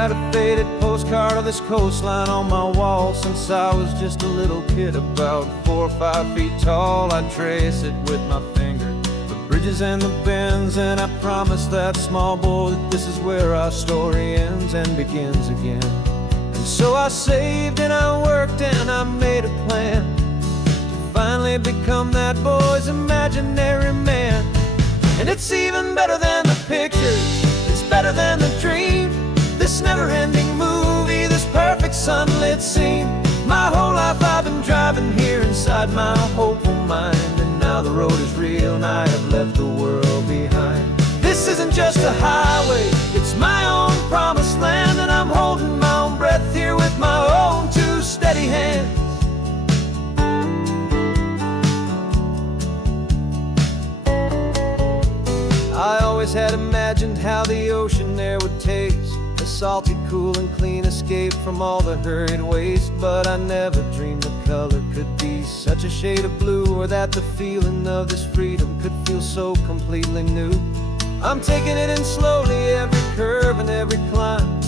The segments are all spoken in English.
had a faded postcard of this coastline on my wall since I was just a little kid, about 4 or 5 feet tall. I'd trace it with my finger, the bridges and the bends, and I promised that small boy that this is where our story ends and begins again. And so I saved and I worked and I made a plan to finally become that boy's imaginary man. And it's even better than the pictures, it's better than the dream, this never-ending movie, this perfect sunlit scene. My whole life I've been driving here inside my hopeful mind, and now the road is real and I have left the world behind. This isn't just a highway, it's my own promised land, and I'm holding my own breath here with my own 2 steady hands. I always had imagined how the ocean air would taste, a salty, cool and clean escape from all the hurried waste. But I never dreamed the color could be such a shade of blue, or that the feeling of this freedom could feel so completely new. I'm taking it in slowly, every curve and every climb,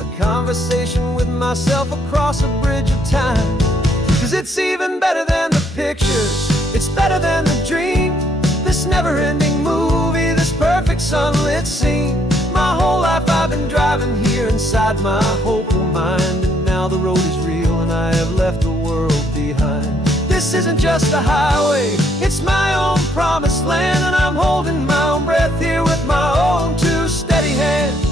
a conversation with myself across a bridge of time. 'Cause it's even better than the pictures, it's better than the dream, this never-ending movie, this perfect sunlit scene. My whole life I've been driving here inside my hopeful mind, and now the road is real and I have left the world behind. This isn't just a highway, it's my own promised land, and I'm holding my own breath here with my own 2 steady hands.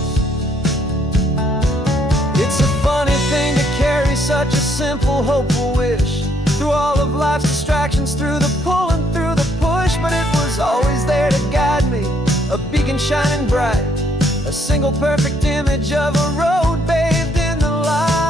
It's a funny thing to carry such a simple, hopeful wish through all of life's distractions, through the pull and through the push, but it was always there to guide me, a beacon shining bright, a single perfect image of a road bathed in the light.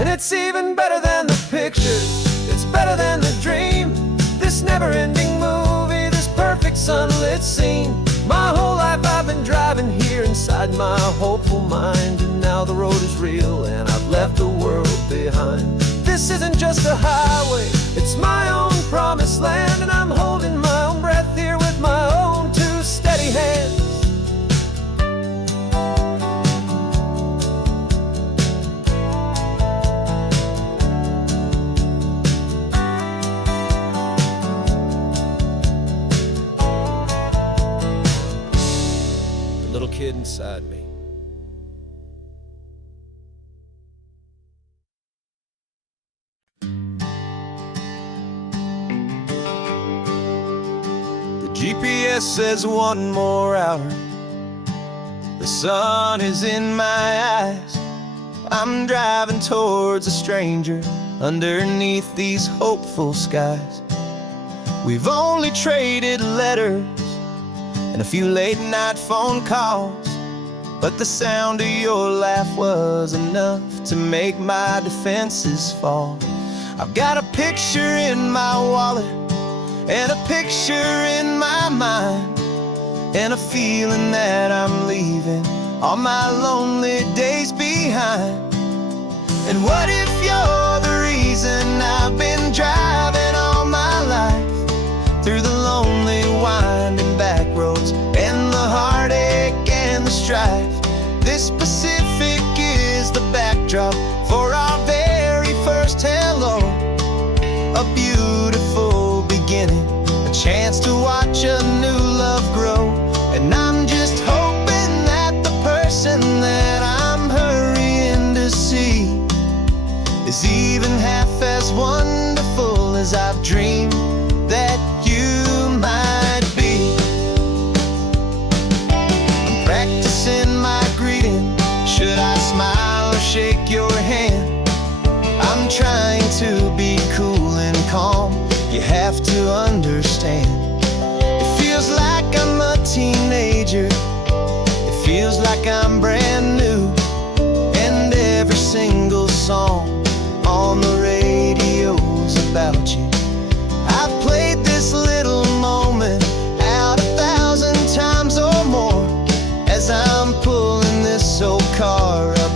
And it's even better than the pictures, it's better than the dream, this never-ending movie, this perfect sunlit scene. My whole life I've been driving here inside my hopeful mind, and now the road is real and I've left the world behind. This isn't just a highway, it's my own promised land, and I'm holding my own breath here with my own 2 steady hands. Little kid inside me. The GPS says 1 more hour, the sun is in my eyes. I'm driving towards a stranger underneath these hopeful skies. We've only traded letters and a few late-night phone calls, but the sound of your laugh was enough to make my defenses fall. I've got a picture in my wallet and a picture in my mind, and a feeling that I'm leaving all my lonely days behind. And what if you're the reason I've been driving all my life, through the lonely winding back roads and the heartache and the strife? This Pacific is the backdrop for our very first hello, a beautiful beginning, a chance to watch a new love grow. And I'm just hoping that the person that I'm hurrying to see is even half as wonderful as I've dreamed that you might be. I'm practicing my greeting, should I smile or shake your hand? I'm trying to be cool and calm, you have to understand. It feels like I'm a teenager, it feels like I'm brand new, and every single song on the radio's about you. I've played this little moment out 1,000 times or more as I'm pulling this old car up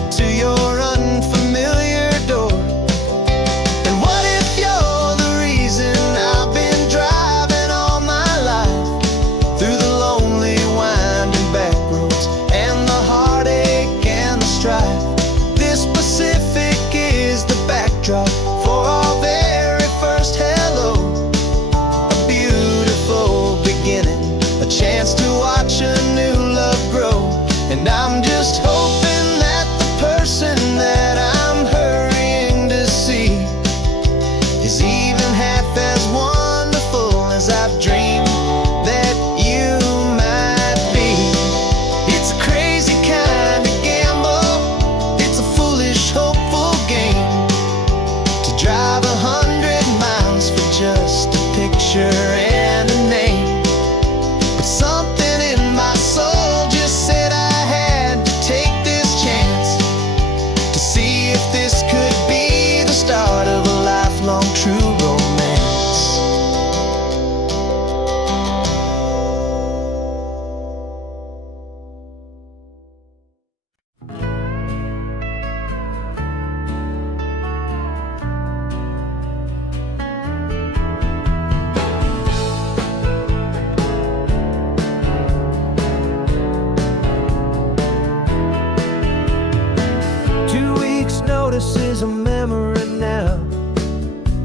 this is a memory now.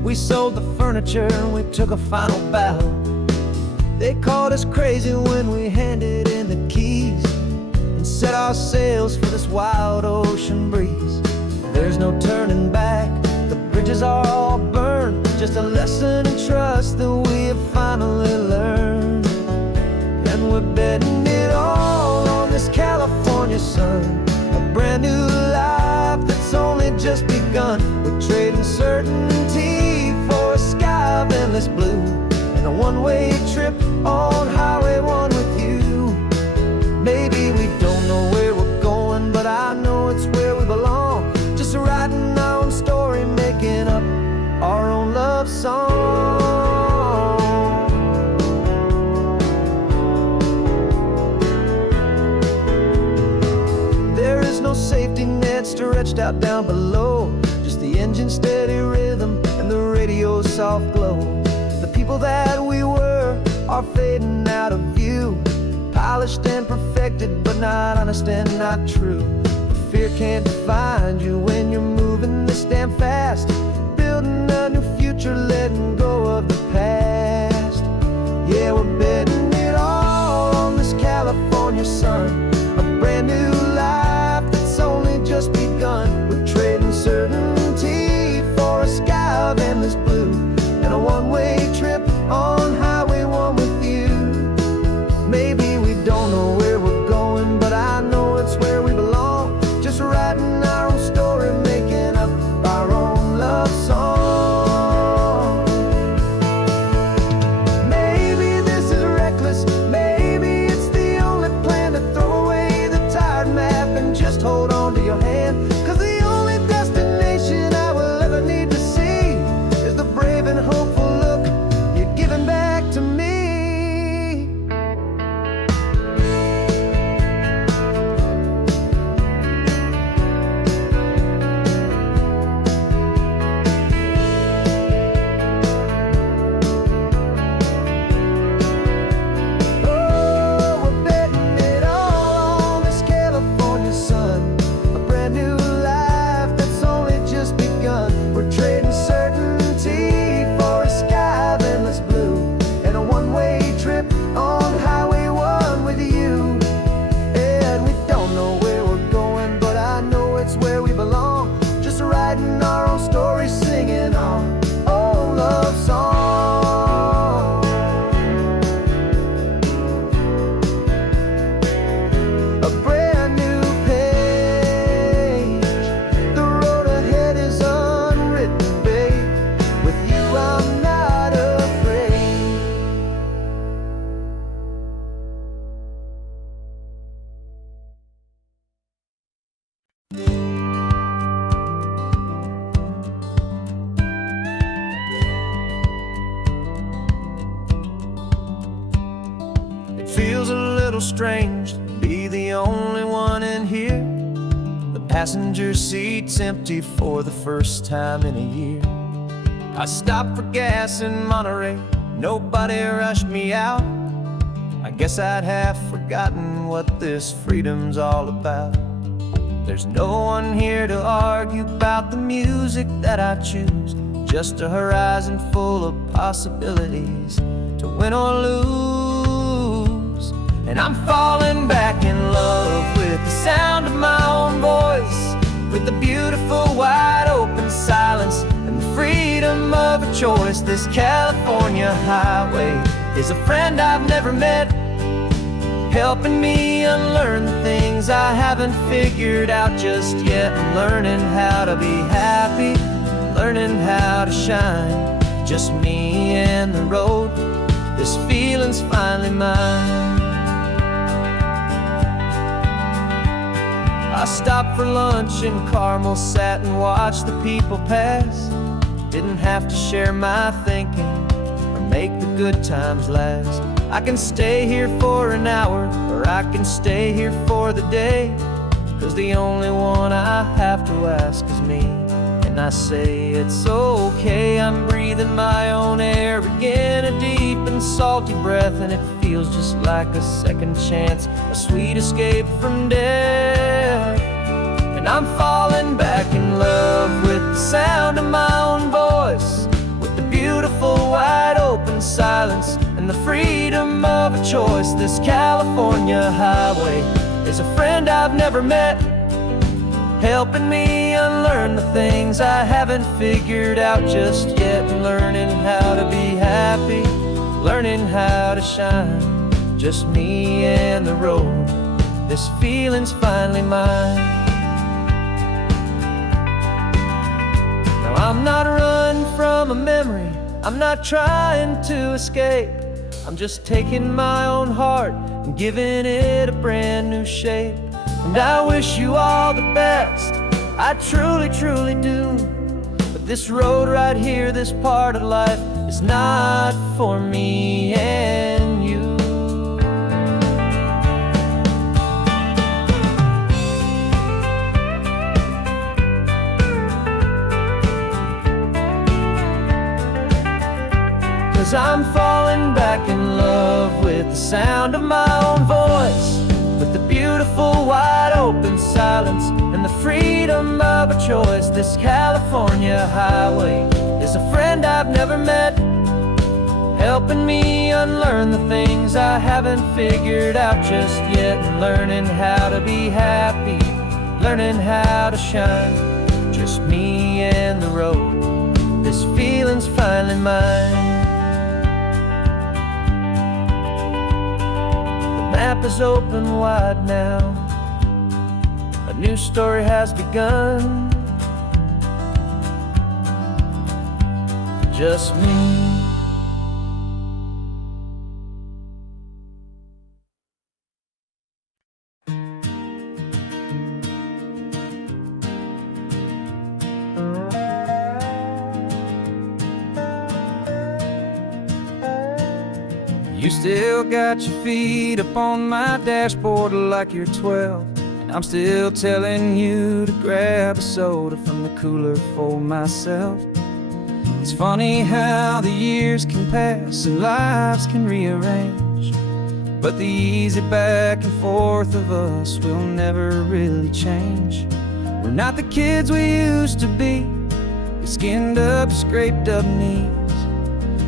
We sold the furniture and we took a final bow. They called us crazy when we handed in the keys and set our sails for this wild ocean breeze. There's no turning back, the bridges are all burned. Just a lesson in trust that we have finally learned. And we're betting it all on this California sun, a brand new life that's only just begun. We're trading certainty for a sky of endless blue and a one-way trip on Highway 1 with you. Maybe we don't know where we're going, but I know it's where we belong. Just writing our own story, making up our own love song. There is no safety net stretched out down below, just the engine's steady rhythm and the radio's soft glow. The people that we were are fading out of view, polished and perfected, but not honest and not true. Fear can't define you when you're moving this damn fast, building a new future, letting go of the past. Yeah, we're betting it all on this California sun, a brand new life that's only just begun. We're trading certainty for a sky of endless blue and a one-way trip on Highway 1 with you. Maybe we don't know where we're going, but I know it's where we belong. Just writing our own story, making up our own love song. Maybe this is reckless, maybe it's the only plan to throw away the tired map and just hold on to your hand. 'Cause the only destination I will ever need to see is the brave and hopeful look you're giving back to me. Feels a little strange to be the only one in here. The passenger seat's empty for the first time in a year. I stopped for gas in Monterey, nobody rushed me out. I guess I'd half forgotten what this freedom's all about. There's no one here to argue about the music that I choose, just a horizon full of possibilities to win or lose. And I'm falling back in love with the sound of my own voice, with the beautiful wide open silence and the freedom of a choice. This California highway is a friend I've never met, helping me unlearn the things I haven't figured out just yet. I'm learning how to be happy, learning how to shine, just me and the road. This feeling's finally mine. I stopped for lunch in Carmel, sat and watched the people pass. Didn't have to share my thinking or make the good times last. I can stay here for an hour, or I can stay here for the day, 'cause the only one I have to ask is me. And I say it's okay, I'm breathing my own air again, a deep and salty breath, and it feels just like a second chance, a sweet escape from death. And I'm falling back in love silence and the freedom of a choice. This California highway is a friend I've never met, helping me unlearn the things I haven't figured out just yet, and learning how to be happy, learning how to shine. Just me and the road, this feeling's finally mine. Now I'm not running from a memory, I'm not trying to escape. I'm just taking my own heart and giving it a brand new shape. And I wish you all the best, I truly, truly do. But this road right here, this part of life, is not for me and you. 'Cause I'm falling back in love with the sound of my own voice, with the beautiful wide open silence and the freedom of a choice. This California highway is a friend I've never met, helping me unlearn the things I haven't figured out just yet, and learning how to be happy, learning how to shine. Just me and the road, this feeling's finally mine. The map is open wide now, a new story has begun. Just me. You still got your feet up on my dashboard like you're 12, and I'm still telling you to grab a soda from the cooler for myself. It's funny how the years can pass and lives can rearrange, but the easy back and forth of us will never really change. We're not the kids we used to be, with skinned up, scraped up knees,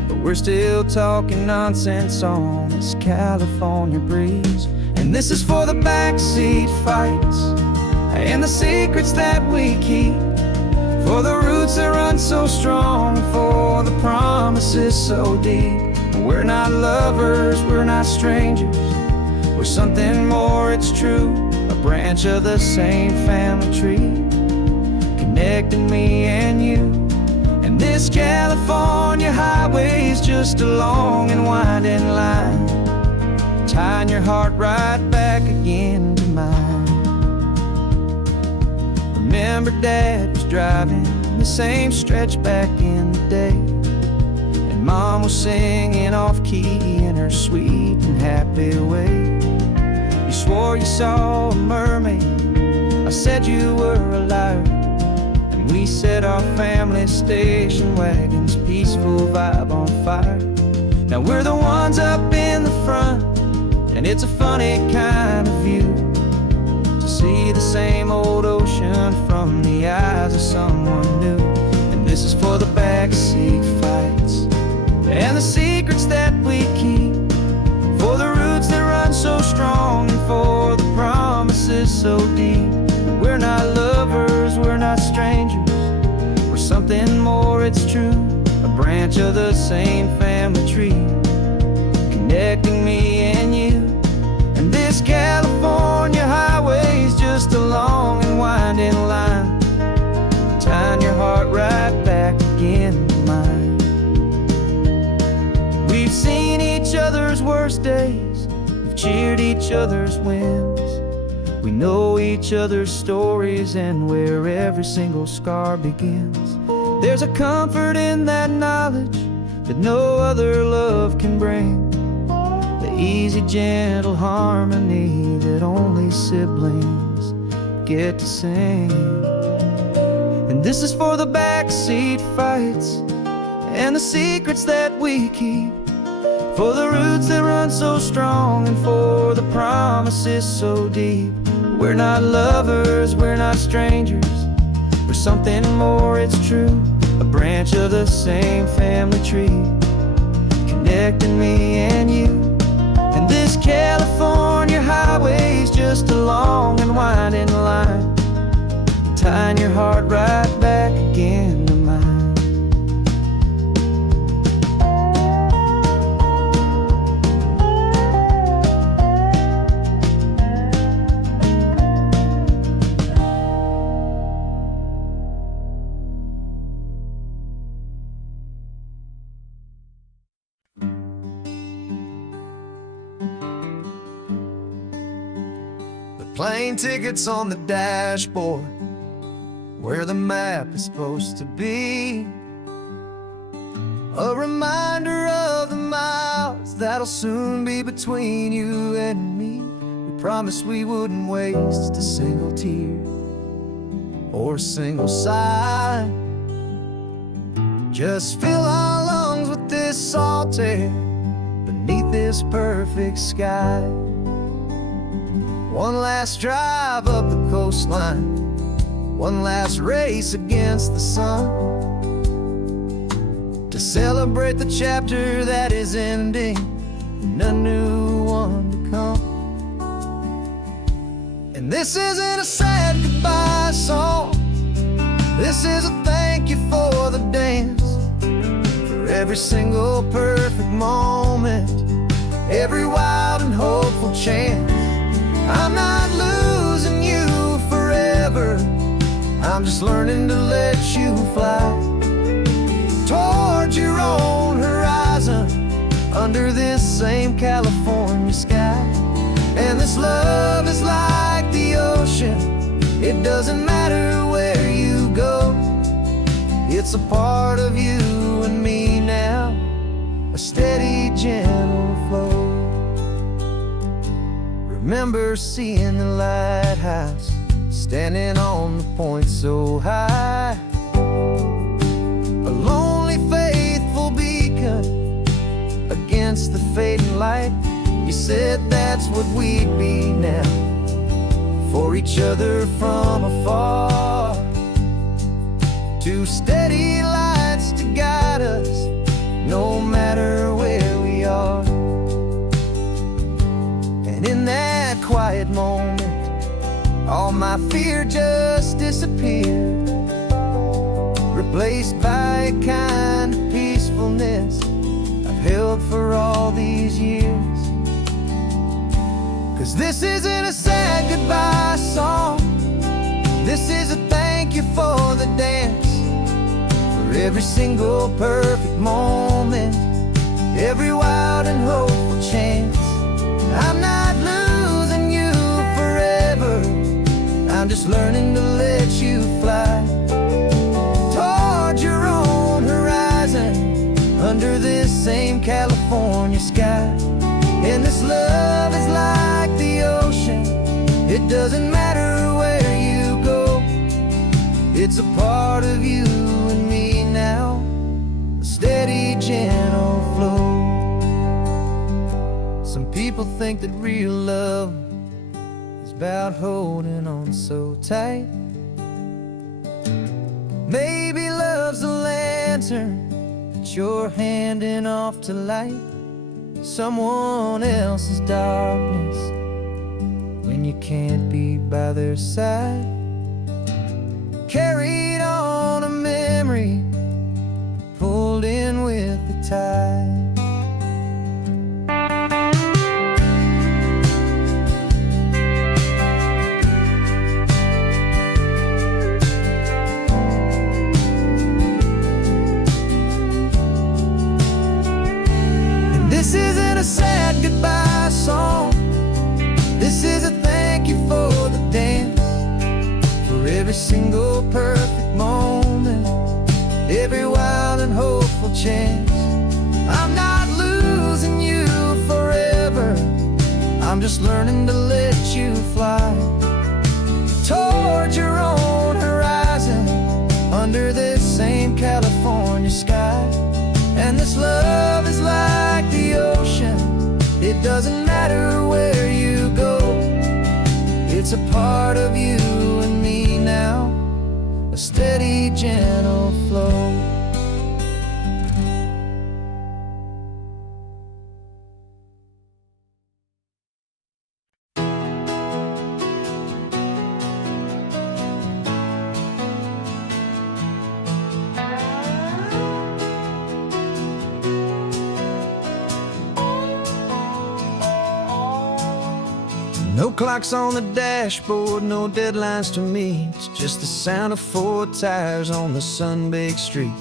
but we're still talking nonsense on this California breeze. And this is for the backseat fights and the secrets that we keep, for the roots that run so strong, for the promises so deep. We're not lovers, we're not strangers, we're something more, it's true. A branch of the same family tree, connecting me and you. And this California highway is just a long and winding line, tying your heart right back again to mine. Remember Dad was driving the same stretch back in the day, and Mom was singing off-key in her sweet and happy way. You swore you saw a mermaid, I said you were a liar, and we set our family station wagon's peaceful vibe on fire. Now we're the ones up in the front, and it's a funny kind of view to see the same old ocean from the eyes of someone new. And this is for the backseat fights and the secrets that we keep, for the roots that run so strong, and for the promises so deep. We're not lovers, we're not strangers, we're something more, it's true. A branch of the same family tree, connecting me and you. And this California highway is just a long and winding line, tying your heart right back again to mine. We've seen each other's worst days, we've cheered each other's wins, we know each other's stories and where every single scar begins. There's a comfort in that knowledge that no other love can bring, the easy, gentle harmony that only siblings get to sing. And this is for the backseat fights and the secrets that we keep, for the roots that run so strong, and for the promises so deep. We're not lovers, we're not strangers, we're something more, it's true. A branch of the same family tree, connected protecting me and you. And this California highway's just a long and winding line, tying your heart right back again to mine. Plane tickets on the dashboard, where the map is supposed to be. A reminder of the miles that'll soon be between you and me. We promised we wouldn't waste a single tear or a single sigh. Just fill our lungs with this salt air beneath this perfect sky. One last drive up the coastline, one last race against the sun, to celebrate the chapter that is ending and a new one to come. And this isn't a sad goodbye song, this is a thank you for the dance, for every single perfect moment, every wild and hopeful chance. I'm not losing you forever, I'm just learning to let you fly towards your own horizon, under this same California sky. And this love is like the ocean, it doesn't matter where you go, it's a part of you and me now, a steady, gentle flow. Remember seeing the lighthouse, standing on the point so high, a lonely, faithful beacon against the fading light. You said that's what we'd be now, for each other from afar. Two steady lights to guide us, no matter where we are. And in that quiet moment, all my fear just disappeared, replaced by a kind of peacefulness I've held for all these years. 'Cause this isn't a sad goodbye song, this is a thank you for the dance, for every single perfect moment, every wild and hopeful chance. I'm not losing you forever, I'm just learning to let you fly towards your own horizon, under this same California sky. And this love is like the ocean, it doesn't matter where you go, it's a part of you and me now, a steady, gentle flow. Some people think that real love is about holding on so tight. Maybe love's a lantern that you're handing off to light someone else's darkness when you can't be by their side. Carried on a memory, pulled in with the tide. This isn't a sad goodbye song, this is a thank you for the dance, for every single perfect moment, every wild and hopeful chance. I'm not losing you forever, I'm just learning to let you fly towards your own horizon, under this same California sky. And this love is like the ocean, it doesn't matter where you go, it's a part of you and me now, a steady, gentle flow. No clocks on the dashboard, no deadlines to meet. It's just the sound of 4 tires on the sun-baked street.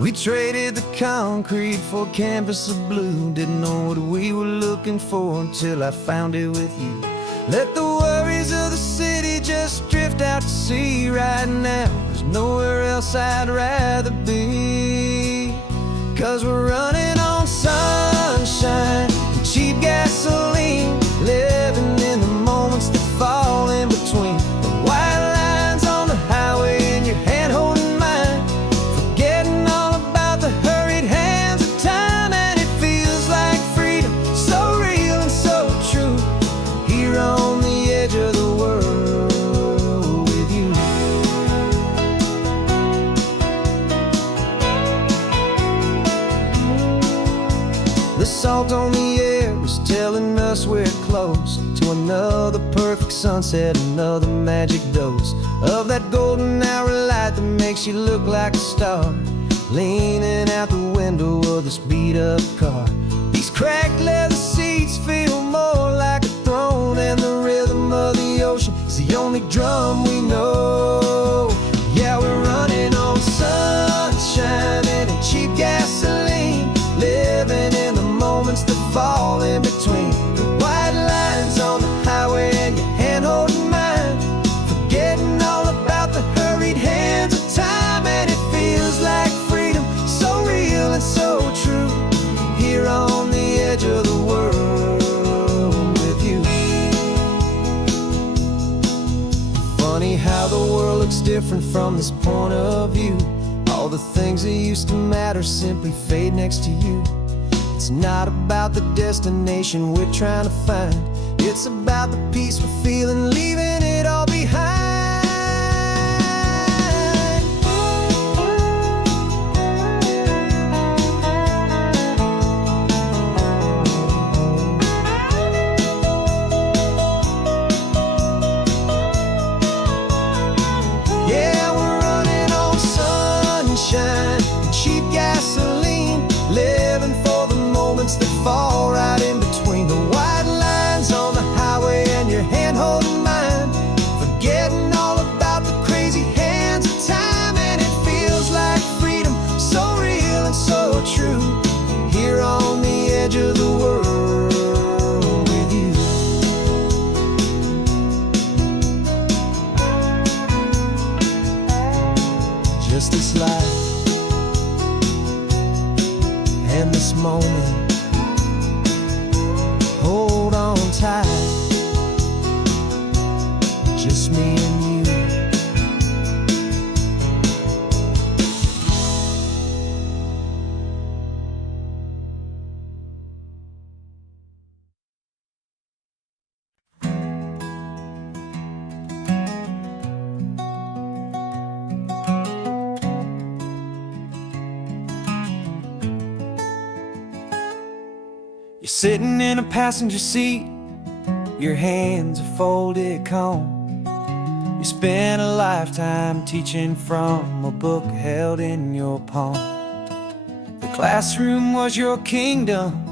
We traded the concrete for a canvas of blue. Didn't know what we were looking for until I found it with you. Let the worries of the city just drift out to sea. Right now, there's nowhere else I'd rather be. 'Cause we're running on sunshine and cheap gasoline, living in the moments that fall in between. The white lines on the highway and your hand holding mine, forgetting all about the hurried hands of time. And it feels like freedom, so real and so true, here on the edge of the world with you. The salt on the air is telling us we're close to another perfect sunset, another magic dose of that golden hour light that makes you look like a star, leaning out the window of this beat-up car. These cracked leather seats feel more like a throne, and the rhythm of the ocean is the only drum we know. Yeah, we're running on sunshine and cheap gasoline, living in the moments that fall in between. The white lines on the highway and your hand holding mine, forgetting all about the hurried hands of time. And it feels like freedom, so real and so true, here on the edge of the world with you. Funny how the world looks different from this point of view. All the things that used to matter simply fade next to you. It's not about the destination we're trying to find, it's about the peace we're feeling, leaving it all behind. Yeah, we're running on sunshine and cheap gasoline, living for the moments that fall right in between. The white lines on the highway and your hand holding mine, forgetting all about the crazy hands of time. And it feels like freedom, so real and so true, here on the edge of the world with you. Just this life and this moment, hold on tight, just me and you. You're sitting in a passenger seat, your hands are folded calm. You spent a lifetime teaching from a book held in your palm. The classroom was your kingdom,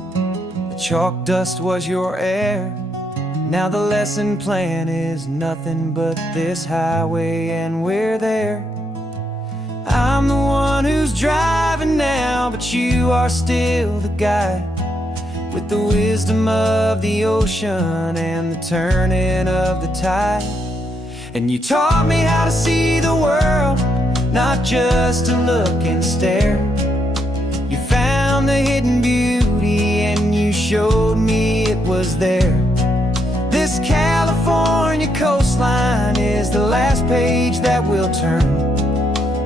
the chalk dust was your air. Now the lesson plan is nothing but this highway and we're there. I'm the one who's driving now, but you are still the guide, with the wisdom of the ocean and the turning of the tide. And you taught me how to see the world, not just to look and stare. You found the hidden beauty and you showed me it was there. This California coastline is the last page that we'll turn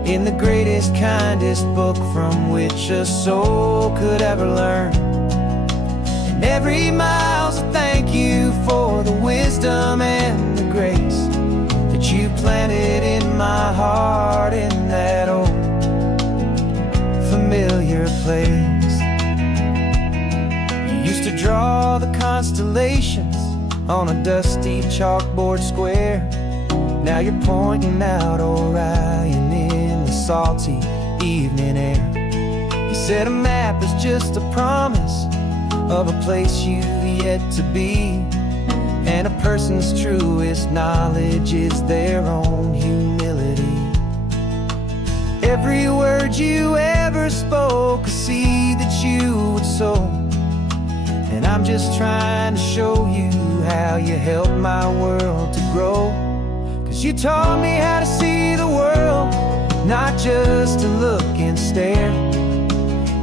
in the greatest, kindest book from which a soul could ever learn. Every mile's a thank you for the wisdom and the grace that you planted in my heart in that old familiar place. You used to draw the constellations on a dusty chalkboard square. Now you're pointing out Orion in the salty evening air. You said a map is just a promise of a place you've yet to be, And a person's truest knowledge is their own humility. Every word you ever spoke, a seed that you would sow. And I'm just trying to show you how you helped my world to grow. 'Cause you taught me how to see the world, not just to look and stare.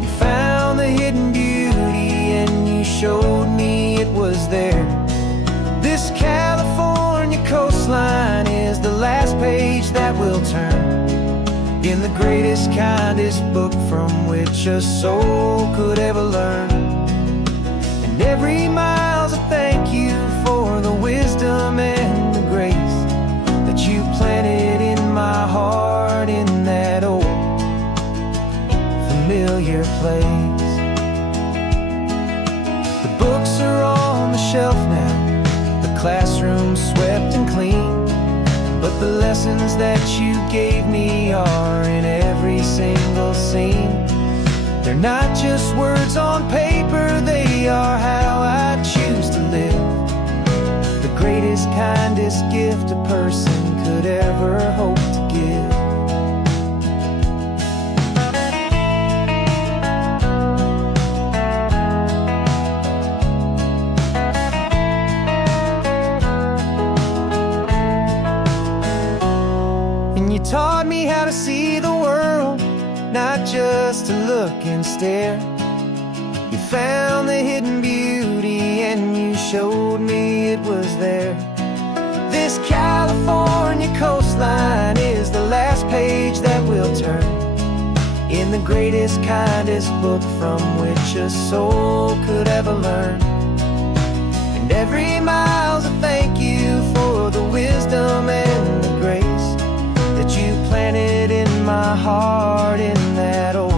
You found the hidden beauty and you showed me it was there. This California coastline is the last page that we'll turn in the greatest, kindest book from which a soul could ever learn. And every mile's a thank you for the wisdom and the grace that you planted in my heart in that old familiar place. The books are on the shelf now, the classroom swept and clean, but the lessons that you gave me are in every single scene. They're not just words on paper, they are how I choose to live. The greatest, kindest gift a person could ever hope to give. You taught me how to see the world, not just to look and stare. You found the hidden beauty and you showed me it was there. This California coastline is the last page that we'll turn in the greatest, kindest book from which a soul could ever learn. And every mile's a thank you for the wisdom and the grace that you planted in my heart in that old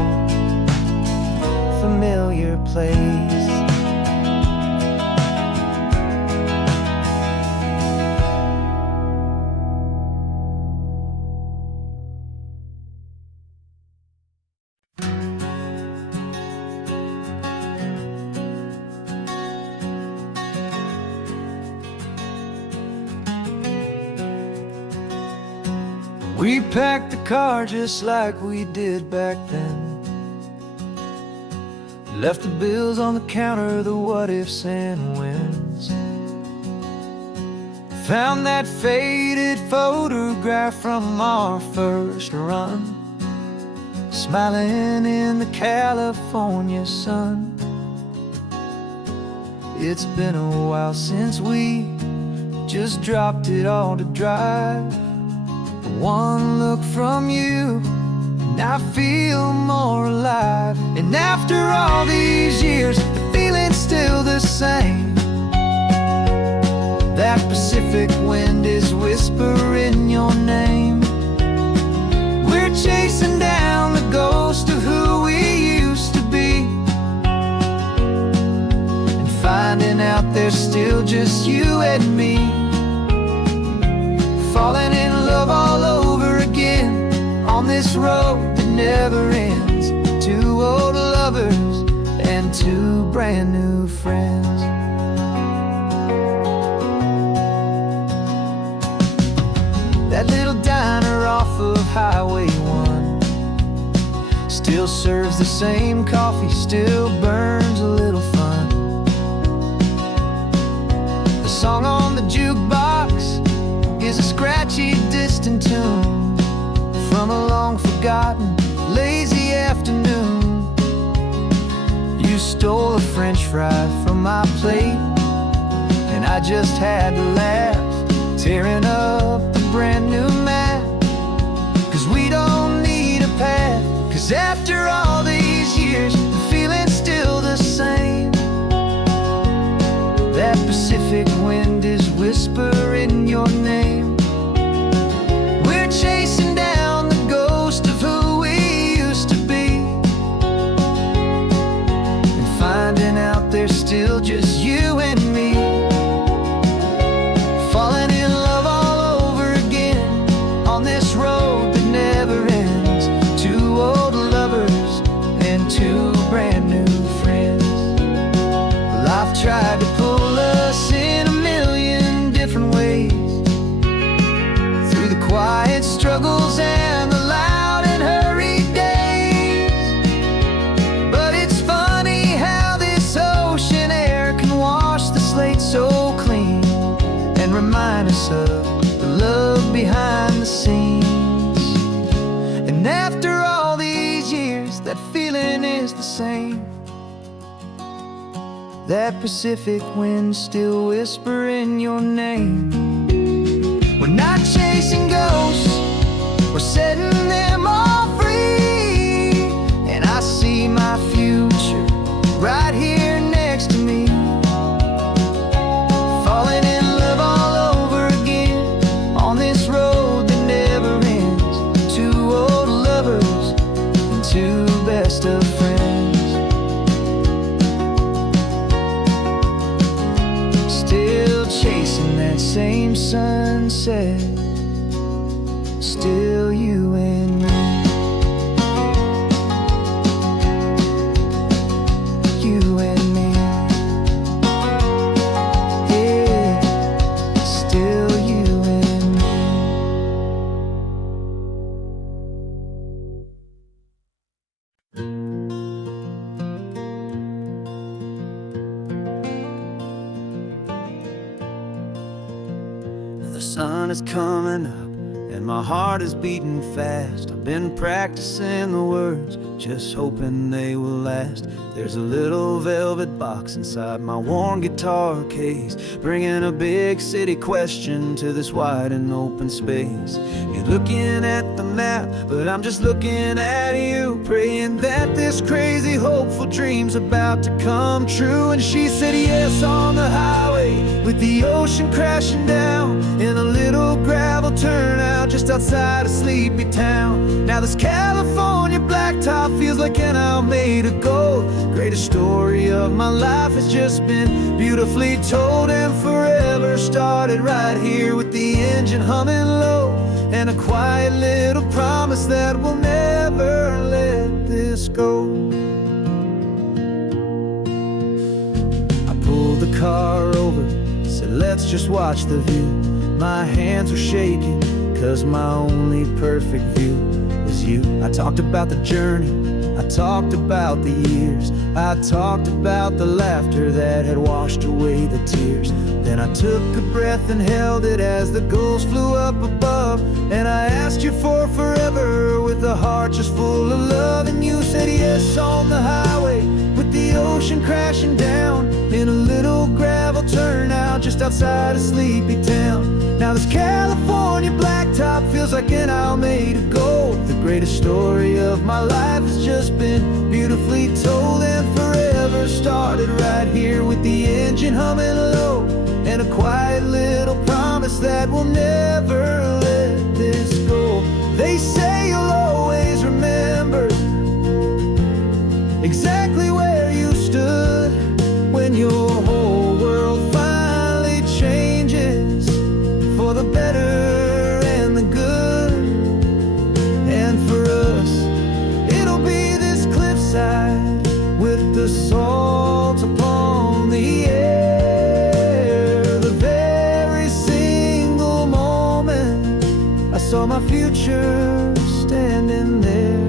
familiar place. We packed the car just like we did back then. Left the bills on the counter, the what ifs and whens. Found that faded photograph from our first run, smiling in the California sun. It's been a while since we just dropped it all to drive. One look from you and I feel more alive. And after all these years, the feeling's still the same. That Pacific wind is whispering your name. We're chasing down the ghost of who we used to be, and finding out there's still just you and me. Falling in love all over again on this road that never ends. Two old lovers and two brand new friends. That little diner off of Highway 1 still serves the same coffee, still burns a little fun. The song on the jukebox is a scratchy, distant tune from a long-forgotten, lazy afternoon. You stole a French fry from my plate, and I just had to laugh, tearing up the brand new map. 'Cause we don't need a path, 'cause after all these years, the feeling's still the same. That Pacific wind is whispering your name. We're chasing down the ghost of who we used to be, and finding out there's still just you and me. Falling in love all over again quiet struggles and the loud and hurried days. But it's funny how this ocean air can wash the slate so clean and remind us of the love behind the scenes. And after all these years, that feeling is the same. That Pacific wind still whispering your name. We're not chasing ghosts, we're setting them all free. And I see my future right here next to me, falling in love all over again on this road that never ends. Two old lovers and two best of friends, still chasing that same sunset. Still you and me, you and me, yeah, still you and me. The sun is coming up and my heart is beating fast. I've been practicing the words, just hoping they will last. There's a little velvet box inside my worn guitar case, bringing a big city question to this wide and open space. You're looking at the map, but I'm just looking at you, praying that this crazy hopeful dream's about to come true. And she said yes on the highway with the ocean crashing down in a little gravel turnout just outside of sleepy town. Now this California blacktop feels like an isle made of gold. Greatest story of my life has just been beautifully told, and forever started right here with the engine humming low, and a quiet little promise that we'll never let this go. I pulled the car over, said let's just watch the view. My hands were shaking, cause my only perfect view was you. I talked about the journey, I talked about the years, I talked about the laughter that had washed away the tears. Then I took a breath and held it as the gulls flew up above, and I asked you for forever with a heart just full of love. And you said yes on the highway with the ocean crashing down in a little gravel turnout just outside of sleepy town. Now this California blacktop feels like an isle made of gold. The greatest story of my life has just been beautifully told, and forever started right here with the engine humming low, and a quiet little promise that we'll never let this go. They say you'll always remember exactly where you stood when your whole world finally changes for the better and the good. And for us, it'll be this cliffside with the salt upon the air. The very single moment I saw my future standing there.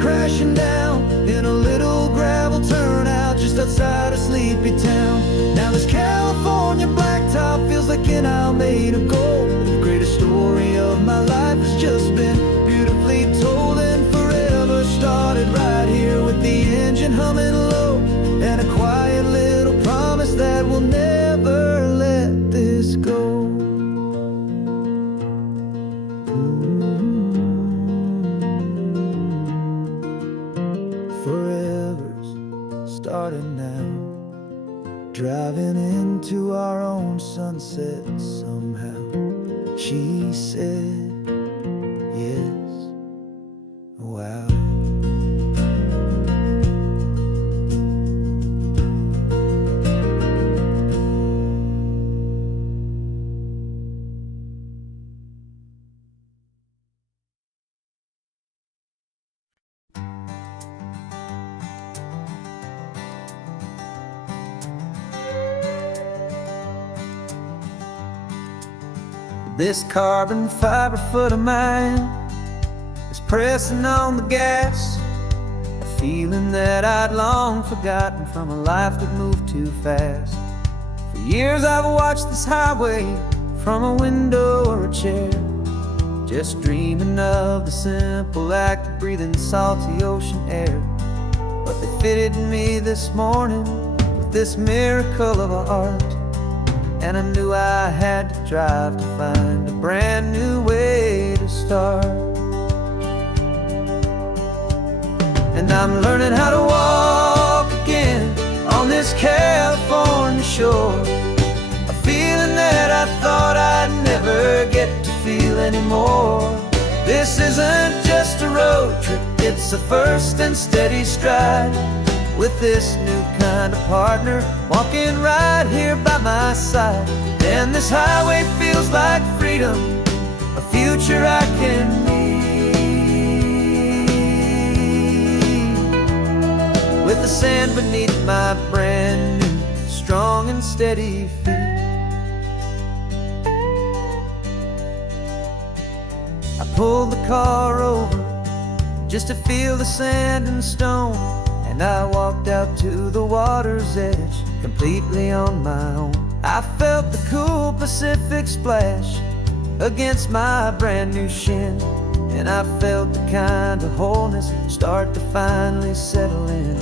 Crashing down in a little gravel turnout just outside of sleepy town. Now this California blacktop feels like an isle made of gold. The greatest story of my life has just been beautifully told, and forever started right here with the engine humming low, and a quiet little promise that we'll never let this go. Starting now, driving into our own sunset somehow. She said yes, wow. This carbon fiber foot of mine is pressing on the gas, a feeling that I'd long forgotten from a life that moved too fast. For years I've watched this highway from a window or a chair, just dreaming of the simple act of breathing salty ocean air. But they fitted me this morning with this miracle of art, and I knew I had to drive to find a brand new way to start. And I'm learning how to walk again on this California shore, a feeling that I thought I'd never get to feel anymore. This isn't just a road trip, it's a first and steady stride, with this new kind of partner walking right here by my side. And this highway feels like freedom, a future I can need, with the sand beneath my brand new strong and steady feet. I pulled the car over just to feel the sand and stone, and I walked out to the water's edge completely on my own. I felt the cool Pacific splash against my brand new shin, and I felt the kind of wholeness start to finally settle in.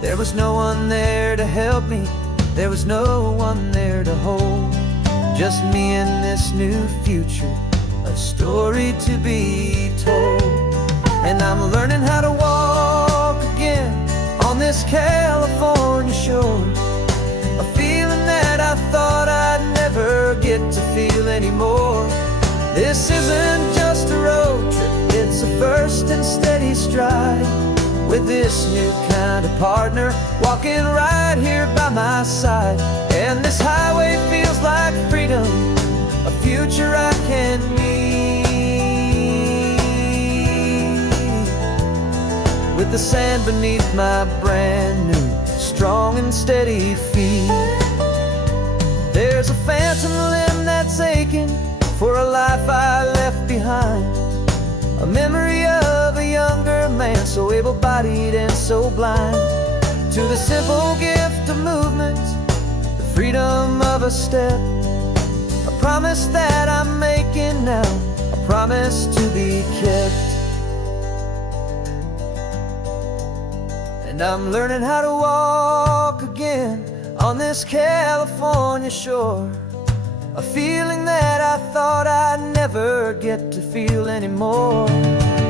There was no one there to help me, there was no one there to hold, just me and this new future, a story to be told. And I'm learning how to walk again on this California shore, a feeling that I thought I'd never get to feel anymore. This isn't just a road trip, it's a first and steady stride, with this new kind of partner walking right here by my side. And this highway feels like freedom, a future I can need, with the sand beneath my brand new strong and steady feet. There's a phantom limb that's aching for a life I left behind, a memory of a younger man so able-bodied and so blind, to the simple gift of movement, the freedom of a step, a promise that I'm making now, a promise to be kept. And I'm learning how to walk again on this California shore, a feeling that I thought I'd never get to feel anymore.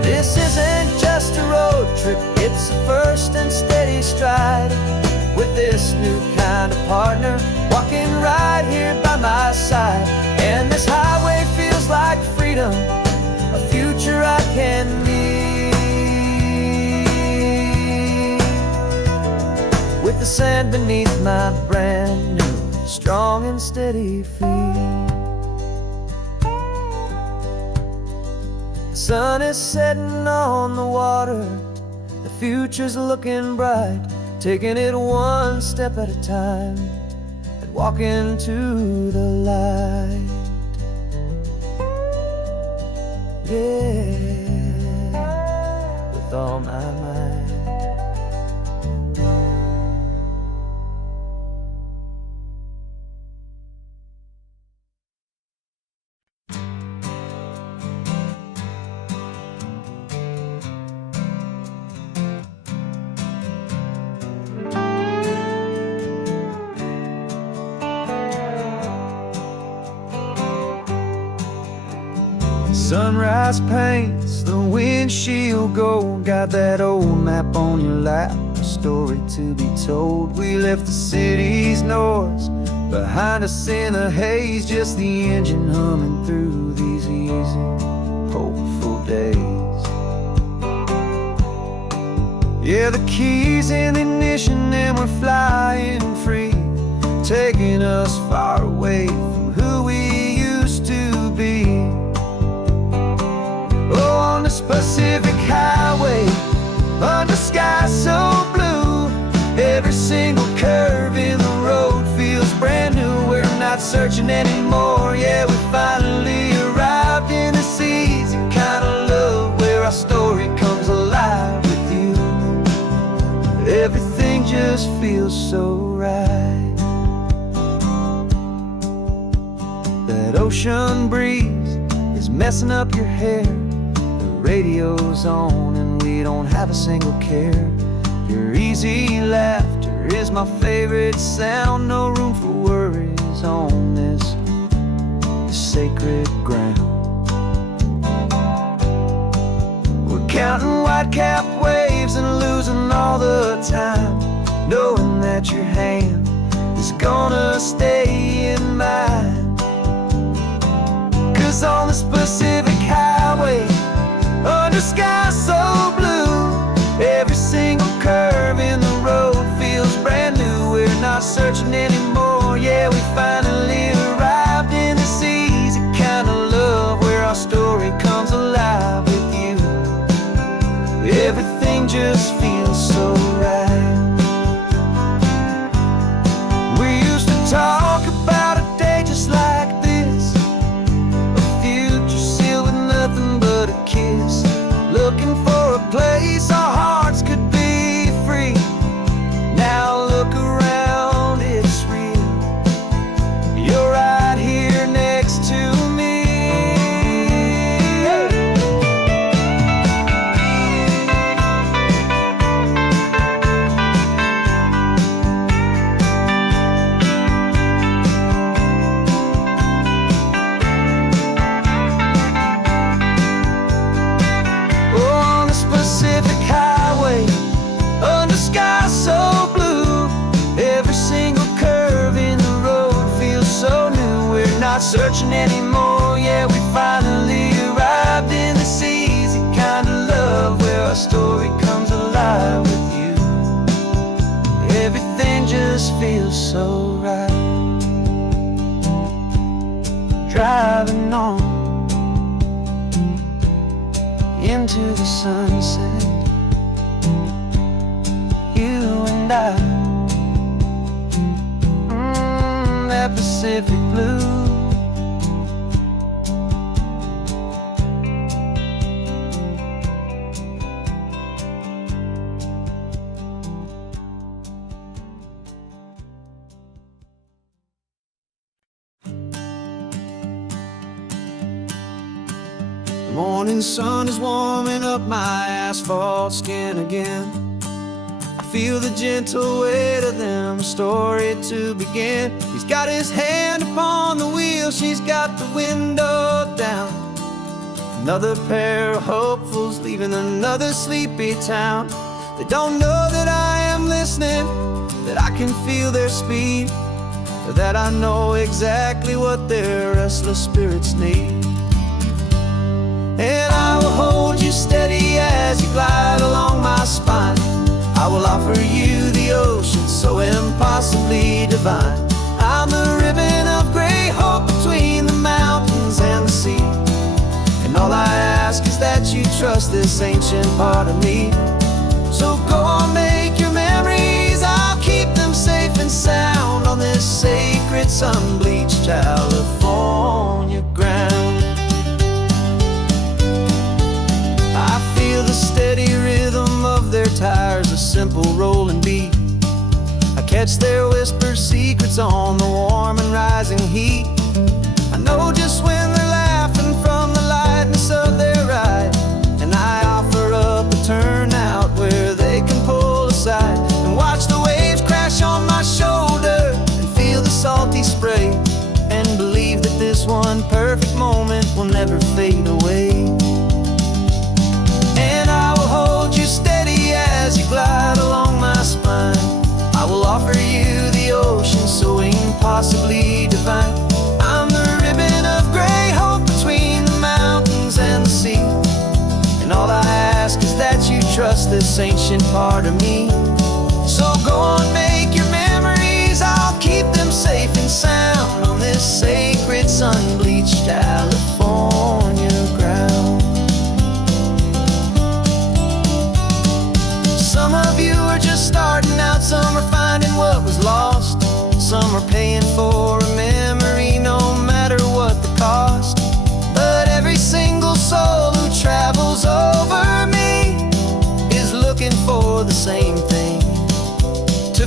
This isn't just a road trip, it's a first and steady stride, with this new kind of partner walking right here by my side. And this highway feels like freedom, a future I can need, with the sand beneath my brand new strong and steady feet. The sun is setting on the water, the future's looking bright, taking it one step at a time and walking to the light. Yeah, with all my might. Sunrise paints the windshield gold, got that old map on your lap, a story to be told. We left the city's noise behind us in the haze, just the engine humming through these easy, hopeful days. Yeah, the keys in the ignition and we're flying free, taking us far away from who we used to be. Oh, on this Pacific highway, under sky so blue, every single curve in the road feels brand new. We're not searching anymore, yeah, we finally just feels so right. That ocean breeze is messing up your hair. The radio's on and we don't have a single care. Your easy laughter is my favorite sound. No room for worries on this sacred ground. We're counting white-cap waves and losing all the time, knowing that your hand is gonna stay in mine. 'Cause on this Pacific highway, under skies so blue, every single curve in the road feels brand new. We're not searching anymore, yeah, we finally arrived in this easy kind of love where our story comes alive with you. Everything just feels so right. We used to talk about a day just like this, a future sealed with nothing but a kiss, looking for a place our hearts could be free. Now look around, it's real. You're right here next to me. Oh, on this Pacific highway, under skies so blue, every single curve in the road feels so new. We're not searching anymore, yeah, we finally arrived in this easy kind of love where our story comes alive with you. Everything just feels so right. Driving on into the sunset, you and I, that Pacific blue. The morning sun is warming up my asphalt skin again. I feel the gentle weight of them, a story to begin. He's got his hand upon the wheel, she's got the window down. Another pair of hopefuls leaving another sleepy town. They don't know that I am listening, that I can feel their speed, or that I know exactly what their restless spirits need. And I will hold you steady as you glide along my spine. I will offer you the ocean so impossibly divine. I'm the ribbon of gray hope between the mountains and the sea. And all I ask is that you trust this ancient part of me. So go on, make your memories, I'll keep them safe and sound on this sacred sun-bleached California ground. I feel the steady rhythm of their tires, a simple rolling beat. I catch their whispered secrets on the warm and rising heat. I know just when they're laughing from the lightness of their ride, and I offer up a turnout where they can pull aside and watch the waves crash on my shoulder and feel the salty spray, and believe that this one perfect moment will never fade away. And I will hold you steady as you glide along my spine. I will offer you the ocean so impossibly divine. I'm the ribbon of gray hope between the mountains and the sea. And all I ask is that you trust this ancient part of me. So go on, make your memories, I'll keep them safe and sound on this sacred sun-bleached California ground. Some of you are just starting out, some are finding what was lost, some are paying for a memory no matter what the cost. But every single soul who travels over me is looking for the same thing, to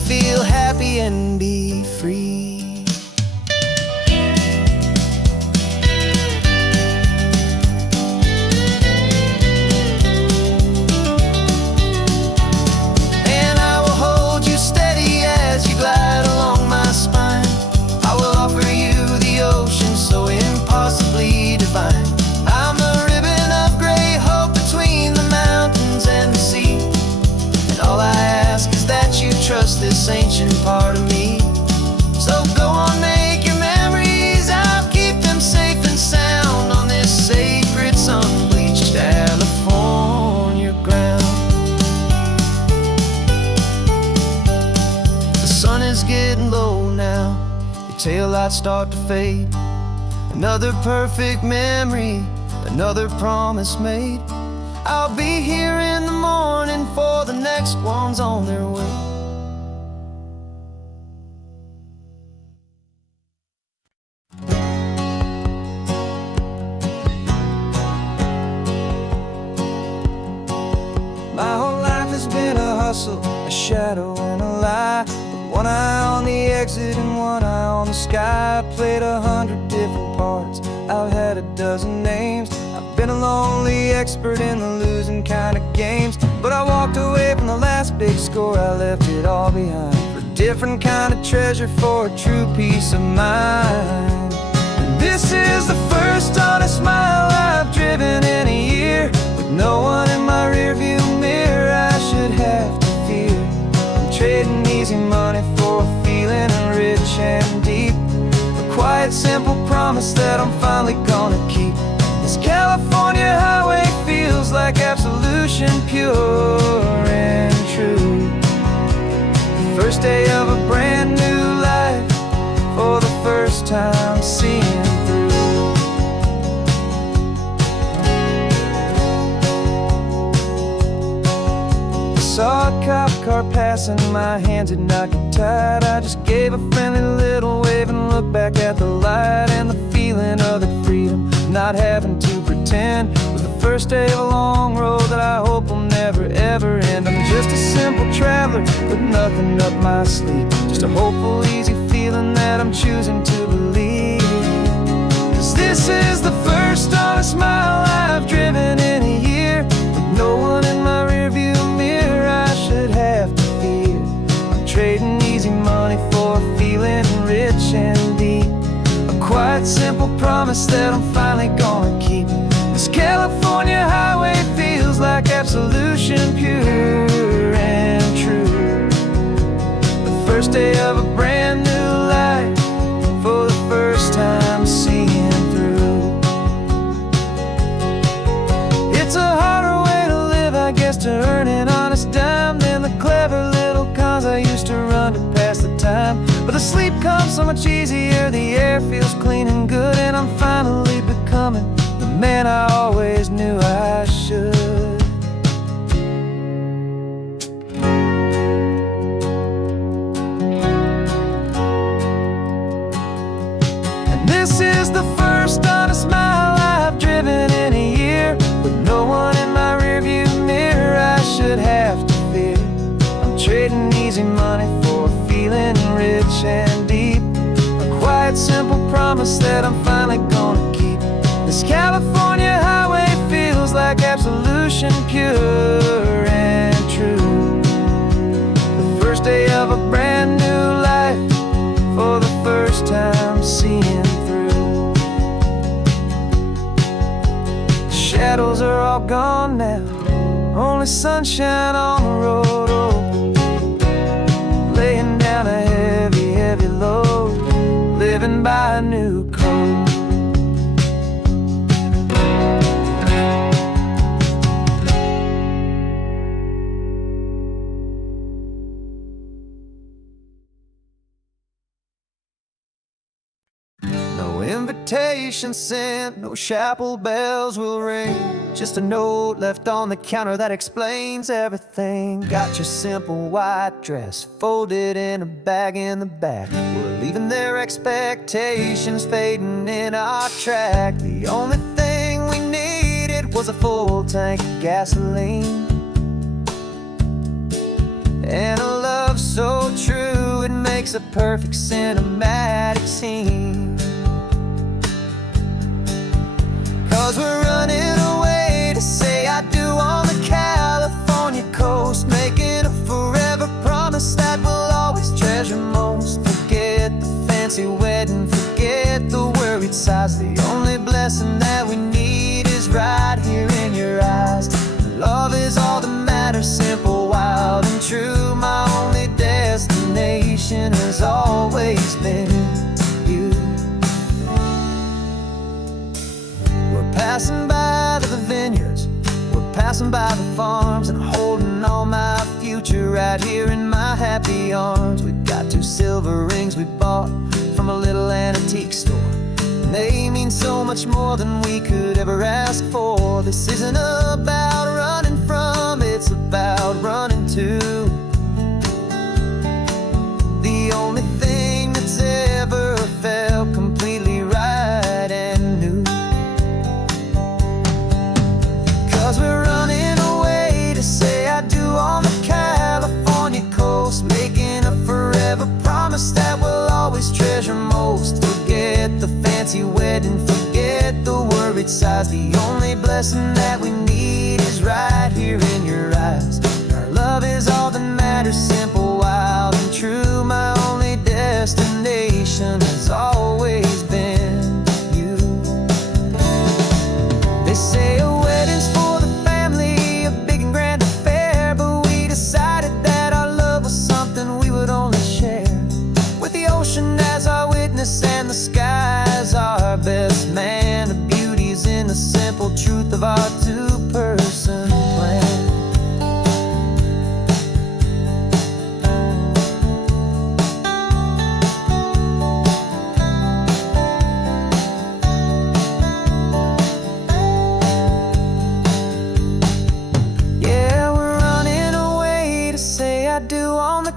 taillights start to fade. Another perfect memory, another promise made. I'll be here in the morning for the next ones on their way. My whole life has been a hustle, a shadow and a lie. With one eye on the exit and one eye on the sky. I played 100 different parts, I've had a dozen names. I've been a lonely expert in the losing kind of games. But I walked away from the last big score, I left it all behind for a different kind of treasure, for a true peace of mind. And this is the first honest mile I've driven in a year, with no one in my rearview mirror I should have to fear. I'm trading easy money for a feeling rich and deep, a quiet simple promise that I'm finally gonna keep. This California highway feels like absolution, pure and true. The first day of a brand new life, for the first time seeing through. Saw a cop car passing, my hands had not got tied. I just gave a friendly little wave and looked back at the light. And the feeling of the freedom, not having to pretend, was the first day of a long road that I hope will never ever end. I'm just a simple traveler with nothing up my sleeve, just a hopeful, easy feeling that I'm choosing to believe. 'Cause this is the first honest mile I've driven in a year, with no one in my rearview mirror I should have to fear. I'm trading easy money for a feeling rich and deep, a quiet simple promise that I'm finally gonna keep. This California highway feels like absolution, pure and true. The first day of a brand new life, for the first time seeing through. It's a harder way to live, I guess, to earn an honest dime than the clever little cons I used to run to pass the time. But the sleep comes so much easier, the air feels clean and good, and I'm finally becoming the man I always knew I should. And this is the first honest mile I've driven in a year, with no one in my rearview mirror I should have to fear. I'm trading easy money for a feeling rich and deep, a quiet simple promise that I'm finally gonna keep. This California highway feels like absolution, pure and true. The first day of a brand new life, for the first time seeing through. The shadows are all gone now, only sunshine on the road. Oh, laying down a heavy, heavy load, living by a new code. No invitation sent, no chapel bells will ring, just a note left on the counter that explains everything. Got your simple white dress folded in a bag in the back. We're leaving their expectations fading in our track. The only thing we needed was a full tank of gasoline, and a love so true it makes a perfect cinematic scene. 'Cause we're running away to say I do on the California coast, making a forever promise that we'll always treasure most. Forget the fancy wedding, forget the worried sighs. The only blessing that we need is right here in your eyes. Love is all that matters, simple, wild and true. My only destination has always been you. We're passing by the vineyards, we're passing by the farms, and holding all my future right here in my happy arms. We've got 2 silver rings we bought from a little antique store. And they mean so much more than we could ever ask for. This isn't about running from, it's about running to the only thing that's ever felt completely right and new. 'Cause we're running away to say I do on the California coast, making a forever promise that we'll always treasure most. Forget the fancy wedding, forget the worried sighs. The only blessing that we need is right here in your eyes. Our love is all that matters, simple, wild, and true. My only destination has always been you. They say a wedding's for the family, a big and grand affair, but we decided that our love was something we would only share with the ocean as our witness and the sky as our best man. The beauty's in the simple truth of our two-person plan.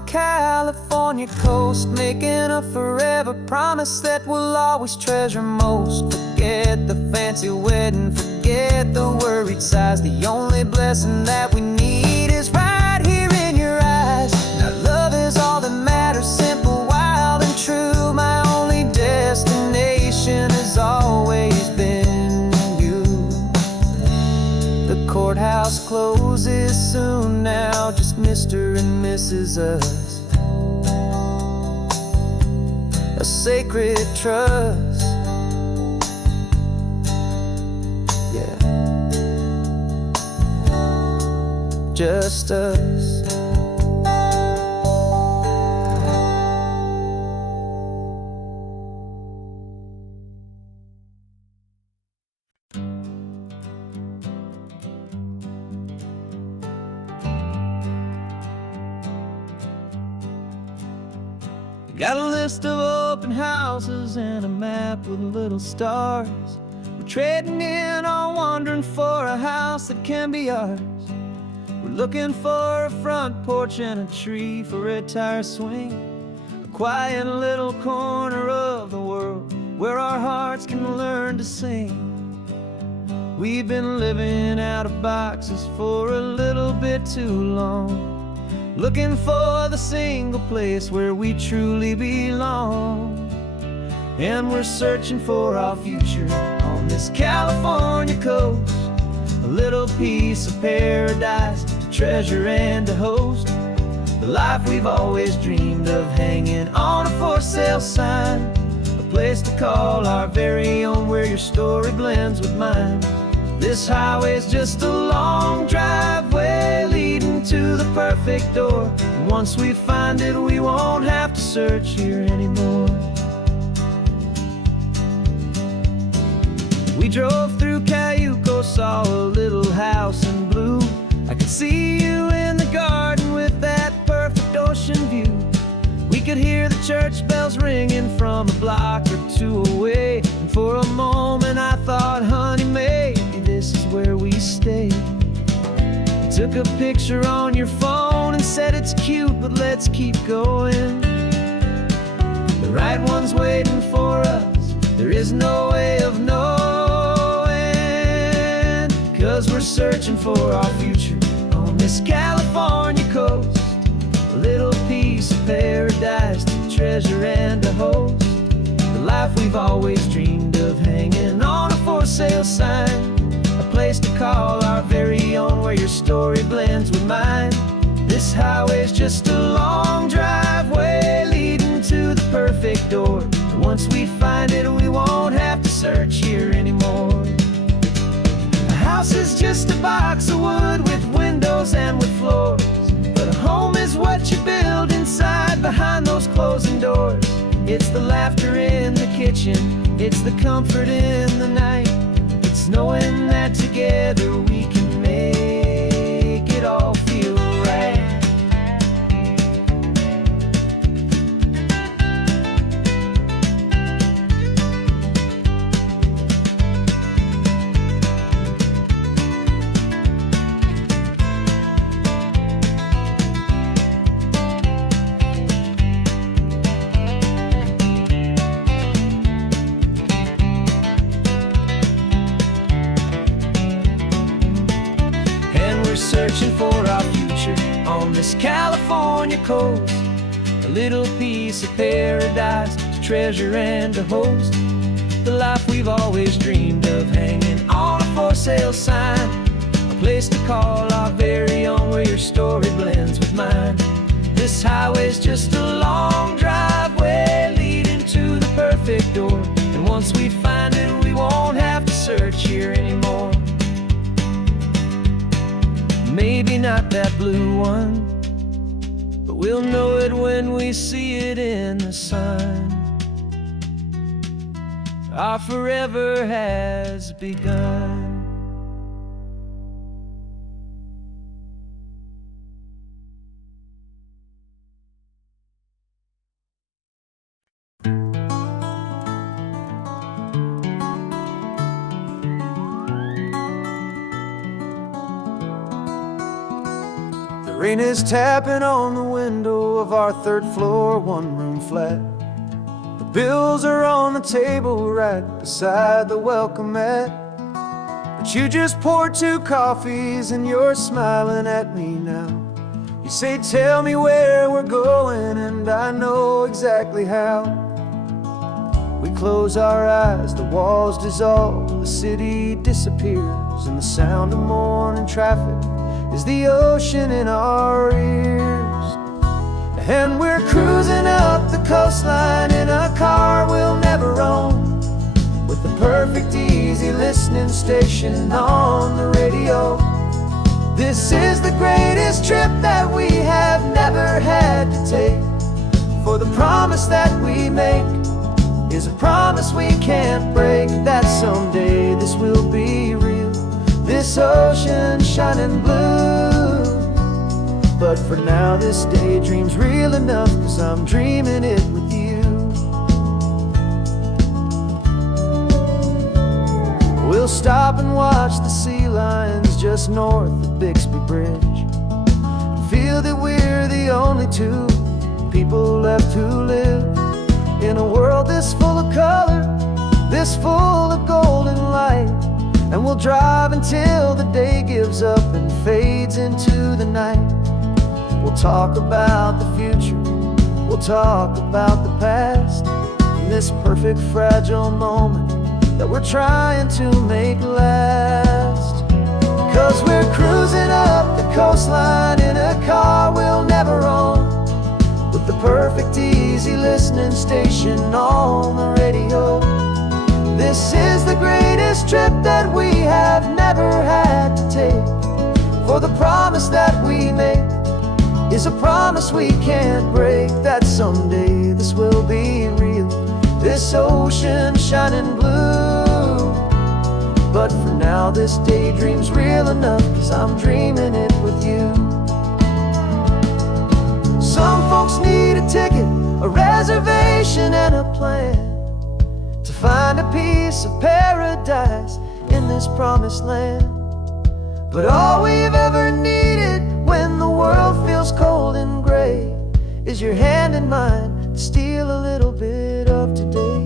California coast, making a forever promise that we'll always treasure most. Forget the fancy wedding, forget the worried sighs. The only blessing that we need is right here in your eyes. Now love is all that matters, simple, wild, and true. My only destination has always been you. The courthouse closes soon now, just Mr. and Mrs. Us. A sacred trust, yeah, just us. Got a list of open houses and a map with little stars. We're trading in or wandering for a house that can be ours. We're looking for a front porch and a tree for a tire swing, a quiet little corner of the world where our hearts can learn to sing. We've been living out of boxes for a little bit too long, looking for the single place where we truly belong. And we're searching for our future on this California coast, a little piece of paradise to treasure and to host. The life we've always dreamed of, hanging on a for sale sign, a place to call our very own where your story blends with mine. This highway's just a long driveway leading to the perfect door. And once we find it, we won't have to search here anymore. We drove through Cayuco, saw a little house in blue. I could see you in the garden with that perfect ocean view. We could hear the church bells ringing from a block or two away. And for a moment I thought, honey, maybe this is where we stay. You took a picture on your phone and said it's cute, but let's keep going. The right one's waiting for us, there is no way of knowing. 'Cause we're searching for our future on this California coast, a little piece of paradise to treasure and to host. The life we've always dreamed of, hanging on a for sale sign, a place to call our very own where your story blends with mine. This highway's just a long driveway leading to the perfect door. And once we find it, we won't have to search here anymore. A house is just a box of wood with windows and with floors, but a home is what you build inside behind those closing doors. It's the laughter in the kitchen, it's the comfort in the night. It's knowing that together we can make it all feel right. searching for our future on this California coast. A little piece of paradise to treasure and to host. The life we've always dreamed of, hanging on a for sale sign. A place to call our very own, where your story blends with mine. This highway's just a long driveway leading to the perfect door. And once we find it, we won't have to search here anymore. Maybe not that blue one, but we'll know it when we see it in the sun. Our forever has begun. The rain is tapping on the window of our third floor, one-room flat. The bills are on the table right beside the welcome mat. But you just poured 2 coffees and you're smiling at me now. You say, tell me where we're going, and I know exactly how. We close our eyes, the walls dissolve, the city disappears, and the sound of morning traffic is the ocean in our ears. And we're cruising up the coastline in a car we'll never own, with the perfect easy listening station on the radio. This is the greatest trip that we have never had to take, for the promise that we make is a promise we can't break, that someday this will be real, this ocean shining blue. But for now this daydream's real enough, 'cause I'm dreaming it with you. We'll stop and watch the sea lions just north of Bixby Bridge, and feel that we're the only 2 people left who live in a world this full of color, this full of golden light. And we'll drive until the day gives up and fades into the night. We'll talk about the future, we'll talk about the past, in this perfect fragile moment that we're trying to make last. 'Cause we're cruising up the coastline in a car we'll never own, with the perfect easy listening station on the radio. This is the greatest trip that we have never had to take, for the promise that we make is a promise we can't break, that someday this will be real, this ocean shining blue. But for now this daydream's real enough, 'cause I'm dreaming it with you. Some folks need a ticket, a reservation and a plan, to find a piece of paradise in this promised land. But all we've ever needed when the world feels cold and gray is your hand in mine to steal a little bit of today.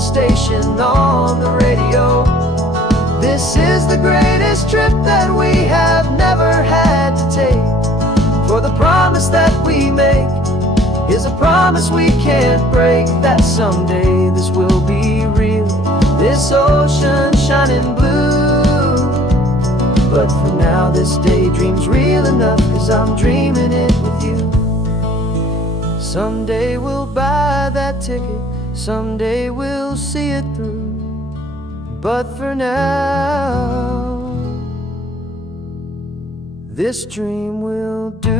Station on the radio. This is the greatest trip that we have never had to take, for the promise that we make is a promise we can't break, that someday this will be real, this ocean shining blue. But for now this daydream's real enough, 'cause I'm dreaming it with you. Someday we'll buy that ticket, someday we'll see it through. But for now, this dream will do.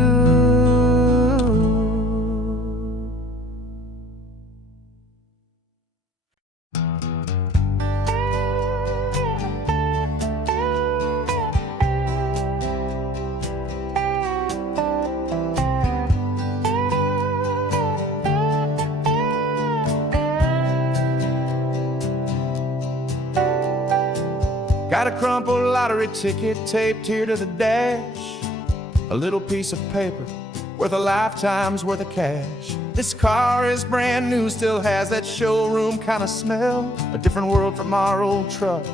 Got a crumpled lottery ticket taped here to the dash, a little piece of paper worth a lifetime's worth of cash. This car is brand new, still has that showroom kind of smell, a different world from our old truck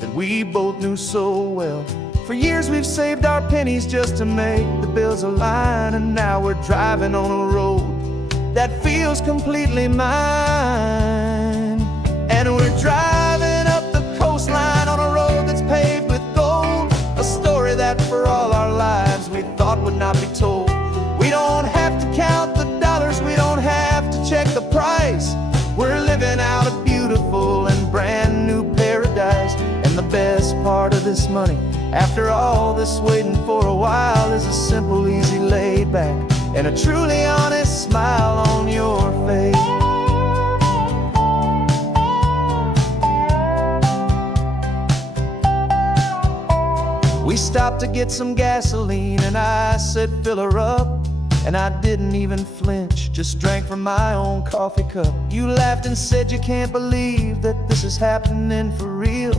that we both knew so well. For years we've saved our pennies just to make the bills align, and now we're driving on a road that feels completely mine. And we're driving up the coastline on a road that's paved with gold, a story that for all our lives we thought would not be told. We don't have to count the dollars, we don't have to check the price. We're living out a beautiful and brand new paradise. And the best part of this money, after all this waiting for a while, is a simple, easy, laid back, and a truly honest smile on your face. We stopped to get some gasoline, and I said, fill her up. And I didn't even flinch, just drank from my own coffee cup. You laughed and said you can't believe that this is happening for real.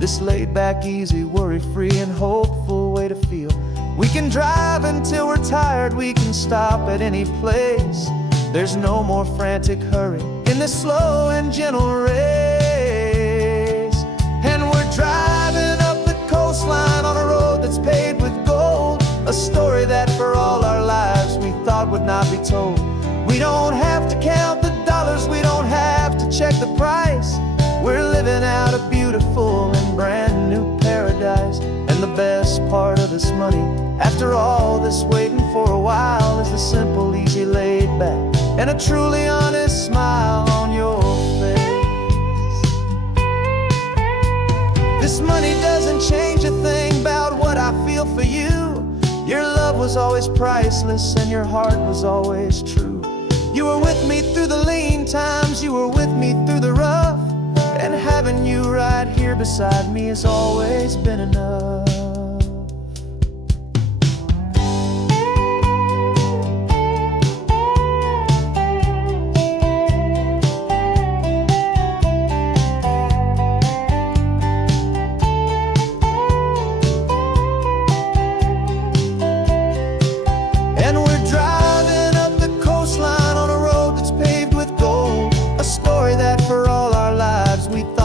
This laid back, easy, worry-free and hopeful way to feel. We can drive until we're tired, we can stop at any place. There's no more frantic hurry in this slow and gentle race. And we're driving up the coastline on a road that's paved with gold, a story that for all our lives we thought would not be told. We don't have to count the dollars, we don't have to check the price. We're living out a beautiful and brand new paradise. And the best part of this money, after all this waiting for a while, is the simple, easy, laid back, and a truly honest smile on your face. This money doesn't change a thing about what I feel for you. Your love was always priceless and your heart was always true. You were with me through the lean times, you were with me through the rough, and having you right here beside me has always been enough.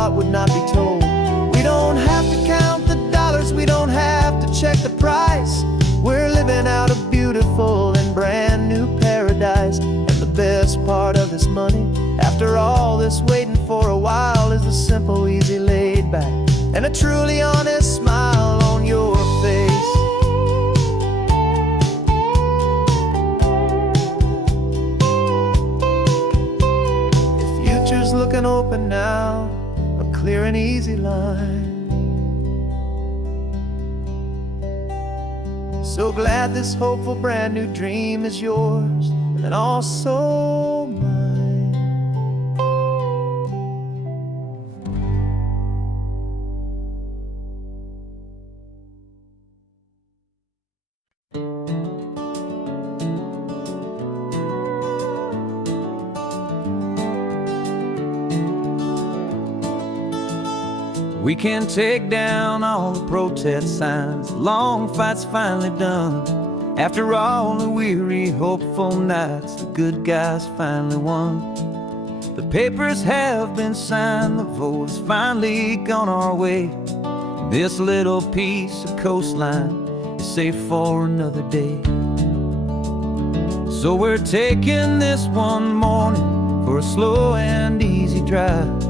Would not be told. We don't have to count the dollars, we don't have to check the price. We're living out a beautiful and brand new paradise. And the best part of this money, after all this waiting for a while, is the simple, easy, laid back, and a truly honest smile on your face. The future's looking open now, clear and easy line. So glad this hopeful brand new dream is yours and also mine. We can take down all the protest signs, the long fight's finally done. After all the weary, hopeful nights, the good guys finally won. The papers have been signed, the vote has finally gone our way. This little piece of coastline is safe for another day. So we're taking this one morning for a slow and easy drive,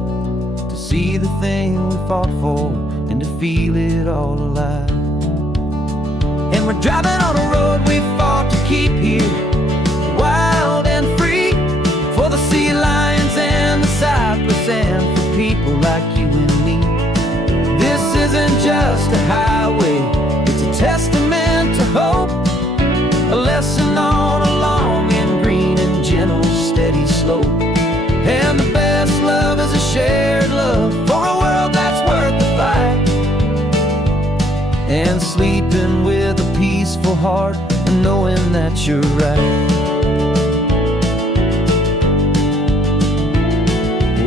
see the thing we fought for and to feel it all alive. And we're driving on a road we fought to keep here, wild and free, for the sea lions and the cypress and for people like you and me. This isn't just a highway, it's a testament to hope, a lesson on a long and green and gentle steady slope. And the best love is a shared love for a world that's worth the fight, and sleeping with a peaceful heart and knowing that you're right.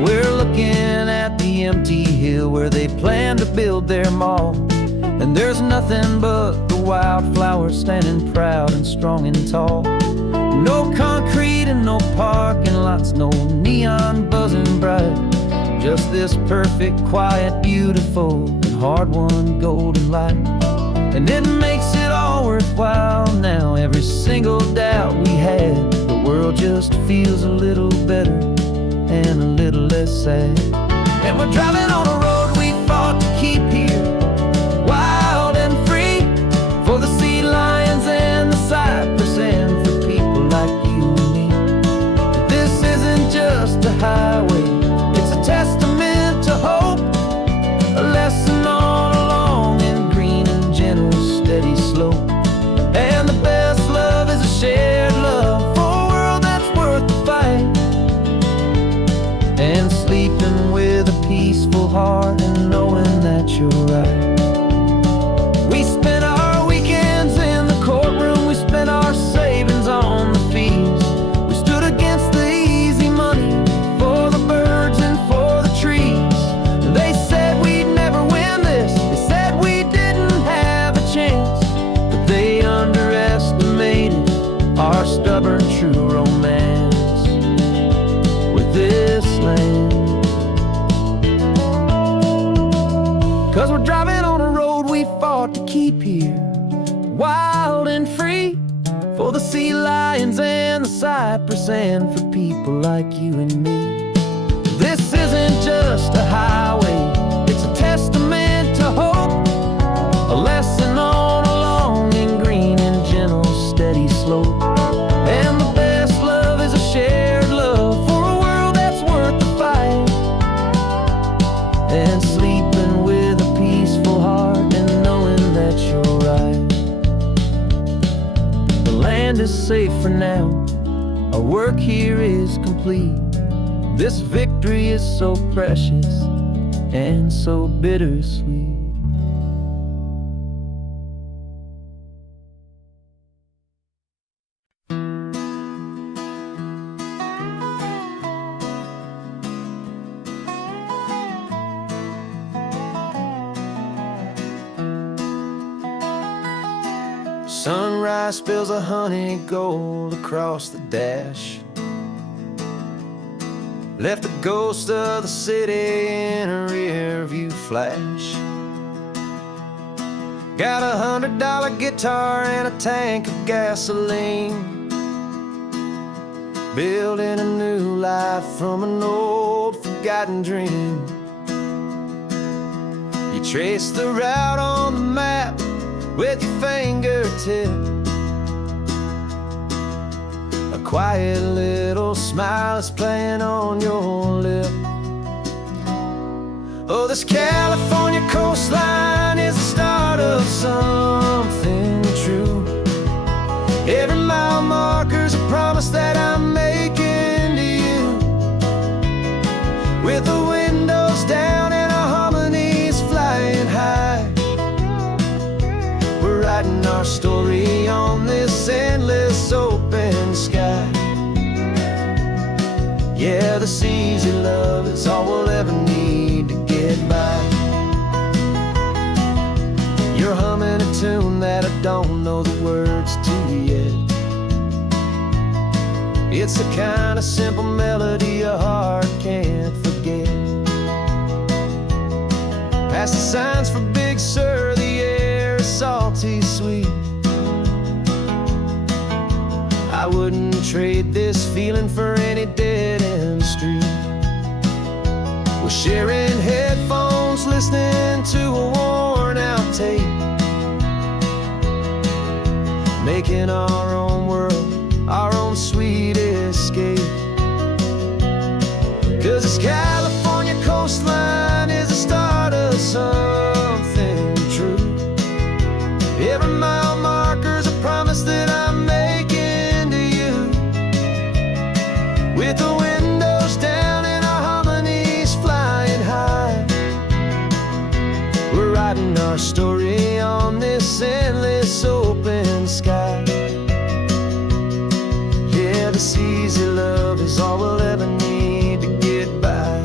We're looking at at the empty hill where they plan to build their mall. And there's nothing but the wildflowers standing proud and strong and tall. No concrete and no parking lots, no neon buzzing bright. Just this perfect, quiet, beautiful, and hard-won golden light. And it makes it all worthwhile now. Every single doubt we had, the world just feels a little better and a little less sad. And we're driving on a road we fought to keep here, wild and free, for the sea lions and the cypress and for people like you and me. This isn't just a highway, it's a testament to hope, a lesson all along in green and gentle, steady slope. And the best love is a shared love for a world that's worth the fight. And sleeping with a peaceful heart and knowing that you're right. We spent our weekends in the courtroom, we spent our savings on the fees. We stood against the easy money for the birds and for the trees. And they said we'd never win this, they said we didn't have a chance, but they underestimated our stubborn true romance with this land. 'Cause we're driving on a road we fought to keep here, wild and free, for the sea lions and the cypress and for people like you and me. This isn't just a highway, it's a testament to hope, a lesson all along in green and gentle, steady slope. And the best love is a shared love for a world that's worth the fight. And sleeping with a peaceful heart and knowing that you're right. The land is safe for now, our work here is complete. This victory is so precious and so bittersweet. Sunrise spills a honey gold across the dash, left the ghost of the city in a rear view flash. Got a $100 guitar and a tank of gasoline, building a new life from an old forgotten dream. You trace the route on the map with your fingertip, a quiet little smile is playing on your lip. Oh, this California coastline is the start of something true. Every mile marker's a promise that I'm making to you, with the windows down and our harmonies flying high. We're writing our story on this endless open sky. Yeah, this easy love is all we'll ever need to get by. You're humming a tune that I don't know the words to yet. It's the kind of simple melody your heart can't forget. Past the signs for Big Sur, the air is salty sweet. I wouldn't trade this feeling for any dead-end street. We're sharing headphones, listening to a worn-out tape, making our own world, our own sweet escape. 'Cause this California coastline is the start of something true. Every mile marker's a promise that I'm making to you, with the windows down and our harmonies flying high. We're writing our story on this endless open sky. Yeah, this easy love is all we'll ever need to get by.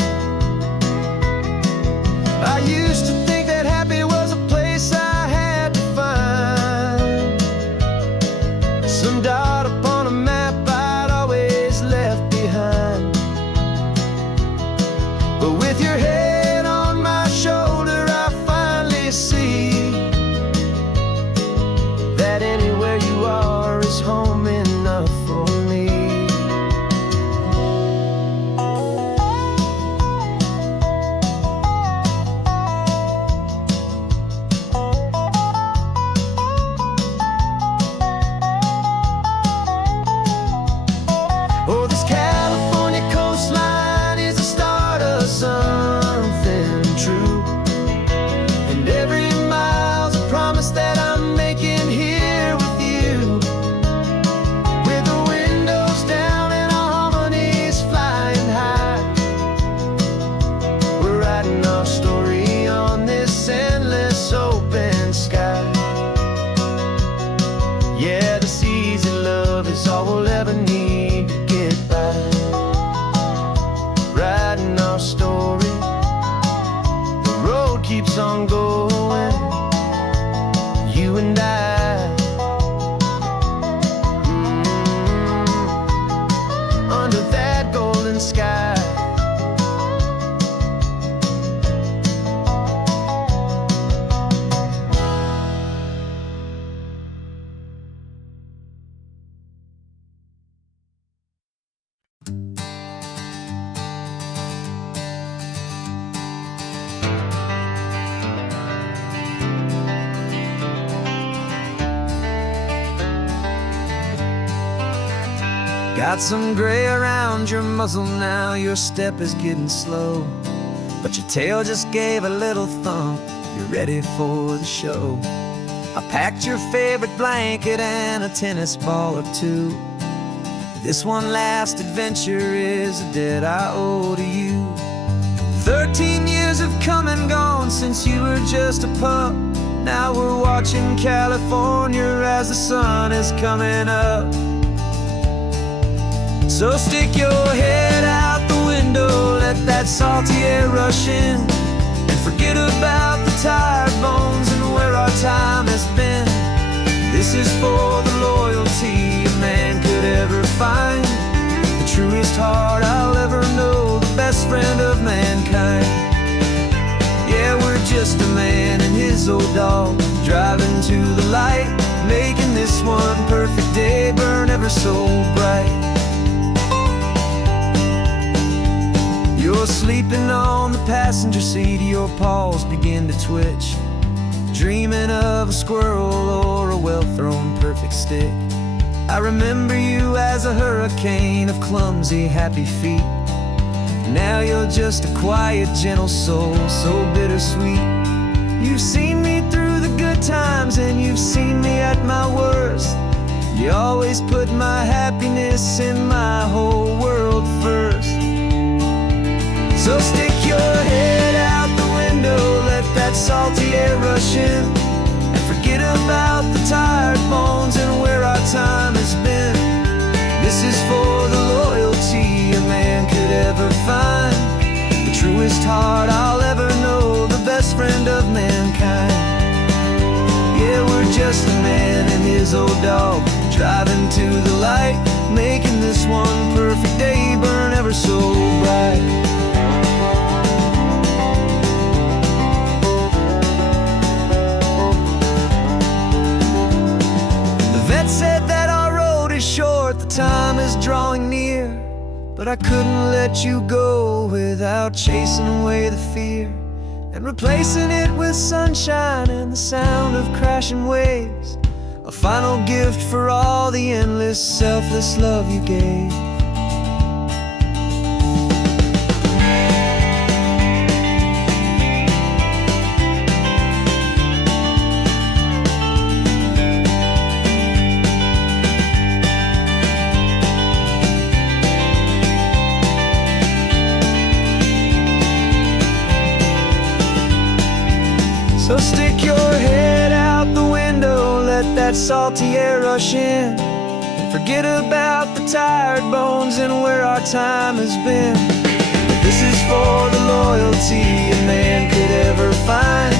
southern sky. Got some gray around your muzzle now, your step is getting slow, but your tail just gave a little thump, you're ready for the show. I packed your favorite blanket and a tennis ball or two. This one last adventure is a debt I owe to you. 13 years have come and gone since you were just a pup. Now we're watching California as the sun is coming up. So stick your head out the window, let that salty air rush in, and forget about the tired bones and where our time has been. This is for the loyalty a man could ever find, the truest heart I'll ever know, the best friend of mankind. Yeah, we're just a man and his old dog, driving to the light, making this one perfect day burn ever so bright. You're sleeping on the passenger seat, your paws begin to twitch, dreaming of a squirrel or a well-thrown perfect stick. I remember you as a hurricane of clumsy, happy feet. Now you're just a quiet, gentle soul, so bittersweet. You've seen me through the good times and you've seen me at my worst. You always put my happiness and my whole world first. So stick your head out the window, let that salty air rush in, and forget about the tired bones and where our time has been. This is for the loyalty a man could ever find, the truest heart I'll ever know, the best friend of mankind. Yeah, we're just a man and his old dog, driving to the light, making this one perfect day burn ever so bright. Said that our road is short, the time is drawing near, but I couldn't let you go without chasing away the fear and replacing it with sunshine and the sound of crashing waves, a final gift for all the endless, selfless love you gave. So stick your head out the window, let that salty air rush in, and forget about the tired bones and where our time has been. This is for the loyalty a man could ever find,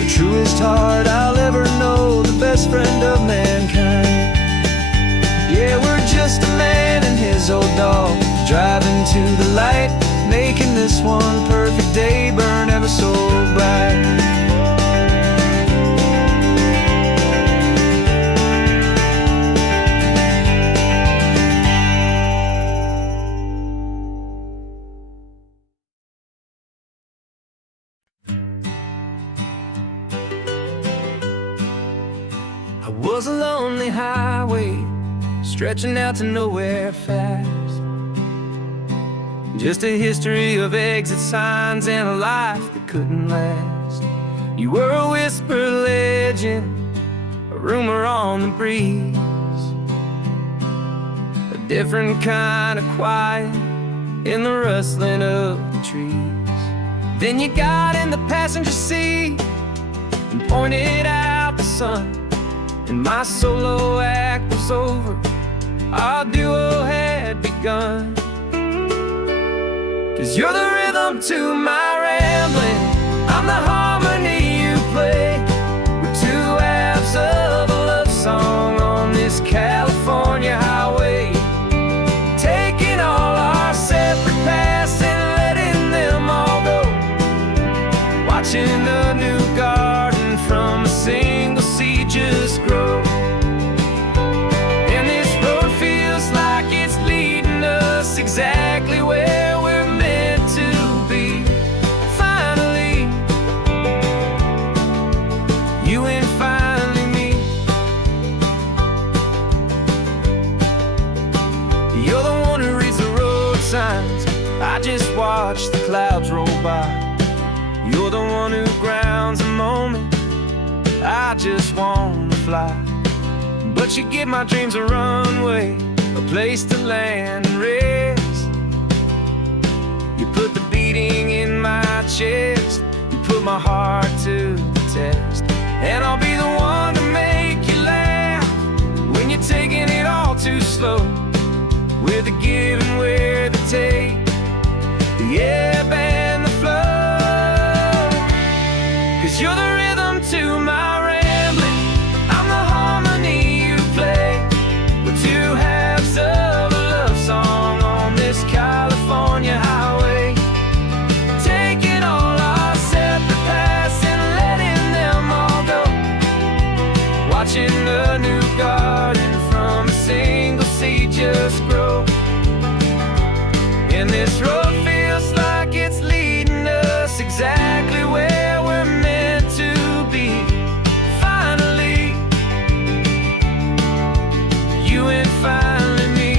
the truest heart I'll ever know, the best friend of mankind. Yeah, we're just a man and his old dog, driving to the light, making this one perfect day burn ever so bright. Was a lonely highway stretching out to nowhere fast, just a history of exit signs and a life that couldn't last. You were a whisper legend, a rumor on the breeze, a different kind of quiet in the rustling of the trees. Then you got in the passenger seat and pointed out the sun, and my solo act was over, our duo had begun. 'Cause you're the rhythm to my rambling, I'm the harmony you play. We're two halves of a love song on this California highway, taking all our separate I just watch the clouds roll by. You're the one who grounds the moment. I just wanna fly, but you give my dreams a runway, a place to land and rest. You put the beating in my chest, you put my heart to the test. And I'll be the one to make you laugh when you're taking it all too slow, with the give and with the take, the ebb and the flow. 'Cause you're the rhythm to my rambling, I'm the harmony you play. We're two halves of a love song on this California highway, taking all our separate paths and letting them all go, watching a new garden from a single seed just grow. And this road feels like it's leading us exactly where we're meant to be. Finally, you and finally me.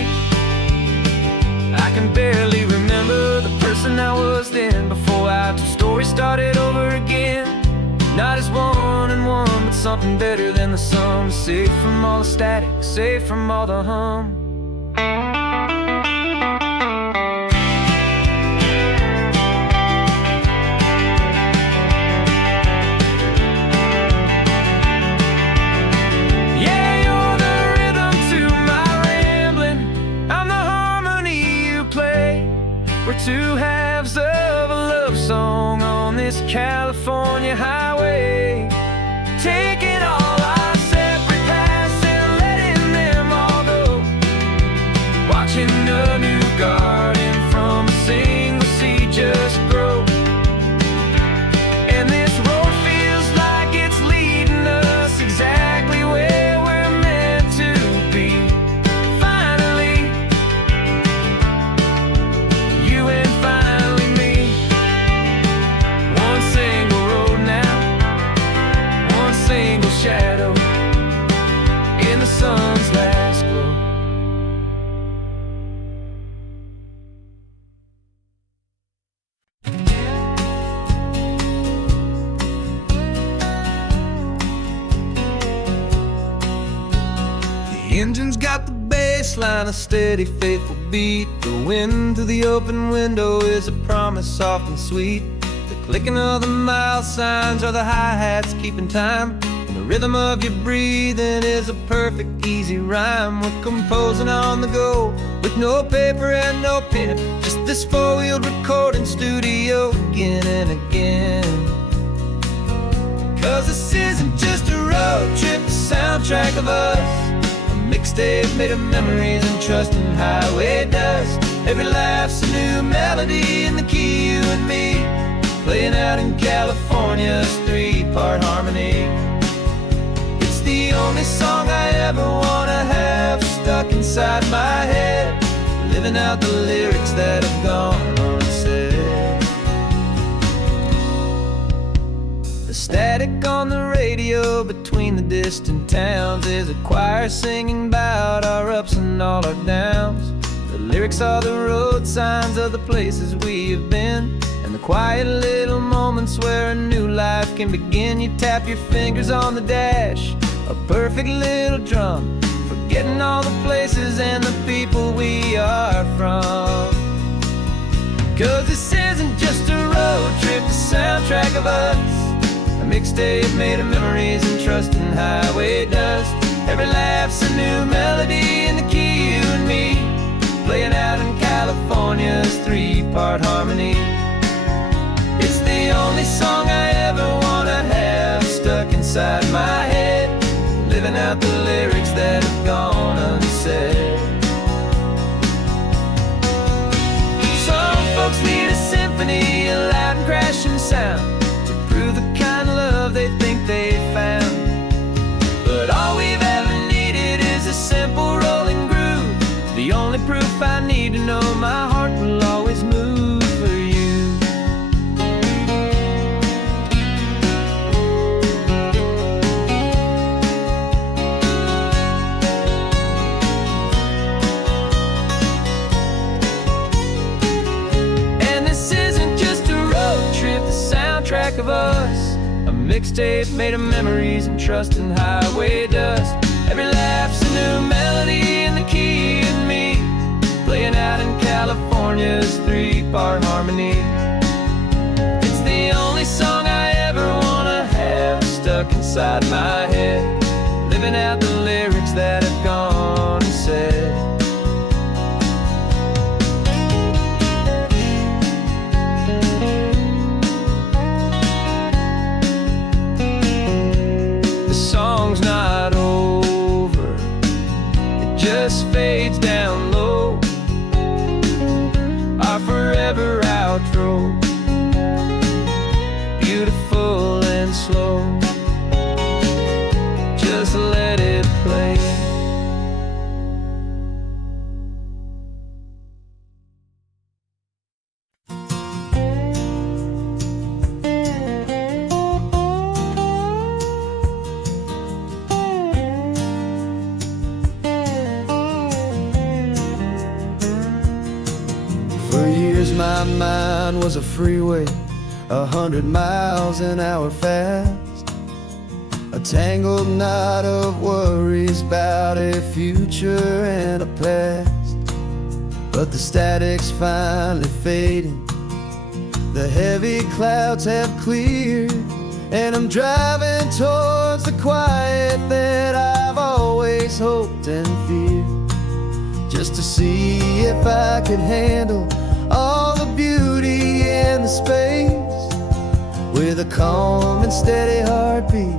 I can barely remember the person I was then, before our two stories started over again. Not as one and one, but something better than the sum. Safe from all the static, safe from all the hum. We're two halves of a love song on this California highway, taking all our separate paths and letting them all go, watching a new garden from a single seed just grow. And this road feels like it's leading us exactly where we're meant to be. Finally, you and finally me. One single road now, one single shadow in the sun's last glow. The engine's got the bass line, a steady, faithful beat. The wind through the open window is a promise soft and sweet. The clicking of the mile signs are the hi-hats keeping time, and the rhythm of your breathing is a perfect, easy rhyme. We're composing on the go with no paper and no pen, just this four-wheeled recording studio again and again. 'Cause this isn't just a road trip, the soundtrack of us, mixtape made of memories and trust and highway dust. Every laugh's a new melody in the key, you and me, playing out in California's three-part harmony. It's the only song I ever wanna have stuck inside my head, living out the lyrics that have gone unsaid. The static on the radio between the distant towns is a choir singing about our ups and all our downs. The lyrics are the road signs of the places we have been, and the quiet little moments where a new life can begin. You tap your fingers on the dash, a perfect little drum, forgetting all the places and the people we are from. 'Cause this isn't just a road trip, the soundtrack of us, a mixtape made of memories and trust and highway dust. Every laugh's a new melody in the key, you and me, playing out in California's three-part harmony. It's the only song I ever wanna have stuck inside my head, living out the lyrics that have gone unsaid. Some folks need a symphony, a loud and crashing sound, to prove the kind of love they think they found. But all we've ever needed is a simple rolling groove, the only proof I need to know my heart will always move for you. of us, a mixtape made of memories and trust and highway dust. Every laugh's a new melody in the key and me, playing out in California's 3-part harmony. It's the only song I ever wanna have stuck inside my head, living out the lyrics that have gone and said. The song's not over, it just fades down low, our forever outro, beautiful and slow. Just let it play. For years my mind was a freeway, 100 miles an hour fast, a tangled knot of worries about a future and a past. But the static's finally fading, the heavy clouds have cleared, and I'm driving towards the quiet that I've always hoped and feared, just to see if I could handle all the beauty in the space, with a calm and steady heartbeat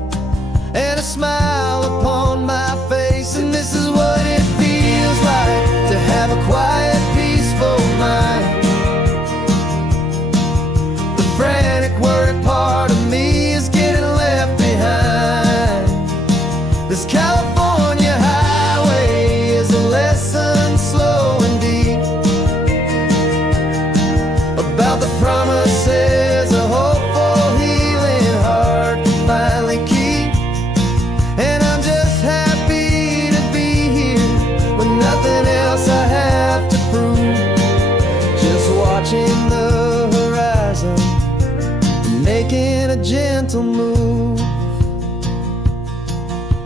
and a smile upon my face. And this is what it feels like to have a quiet, peaceful mind. The frantic, worried part of me is getting left behind. This California highway is a lesson slow and deep about the promises a hopeful, healing heart can finally keep. And I'm just happy to be here with nothing else I have to prove, just watching the horizon and making a gentle move.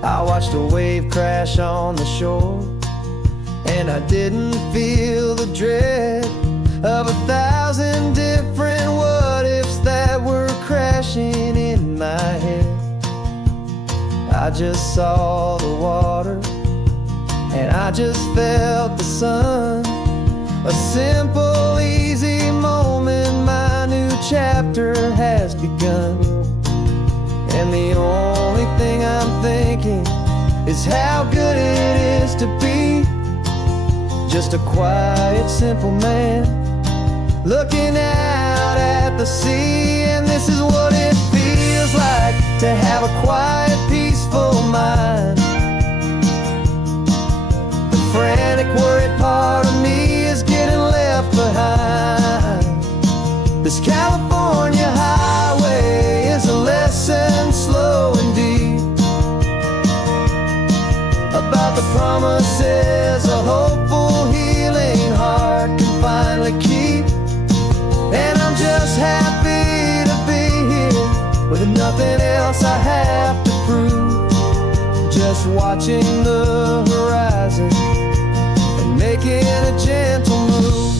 I watched a wave crash on the shore, and I didn't feel the dread of 1,000 different what-ifs that were crashing in my head. I just saw the water, and I just felt the sun. A simple, easy moment, my new chapter has begun. And the only thing I'm thinking is how good it is to be just a quiet, simple man looking out at the sea. And this is what it feels like to have a quiet, peaceful mind. The frantic, worried part of me is getting left behind. This California highway is a lesson slow and deep about the promises a hopeful, healing heart can finally keep. And I'm just happy to be here with nothing else I have to prove, just watching the horizon and making a gentle move.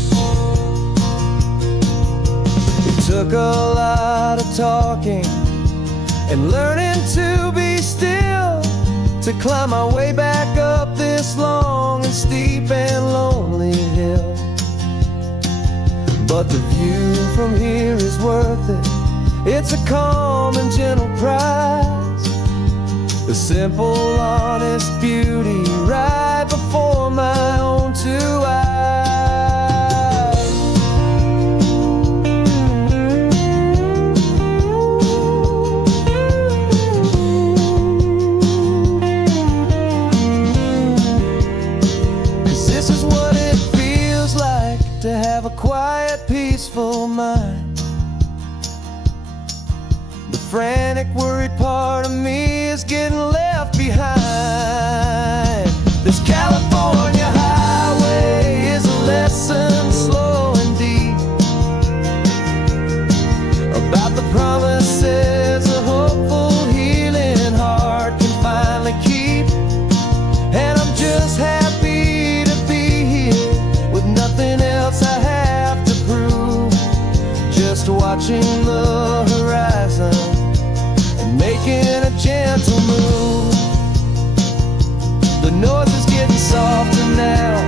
It took a lot of talking and learning to be still to climb my way back up this long and steep and lonely hill. But the view from here is worth it. It's a calm and gentle prize, the simple, honest beauty right before my own two eyes. 'Cause this is what it feels like to have a quiet, peaceful mind. The frantic, worried part of me is getting left behind. This California highway is a lesson slow and deep about the promises watching the horizon and making a gentle move. The noise is getting softer now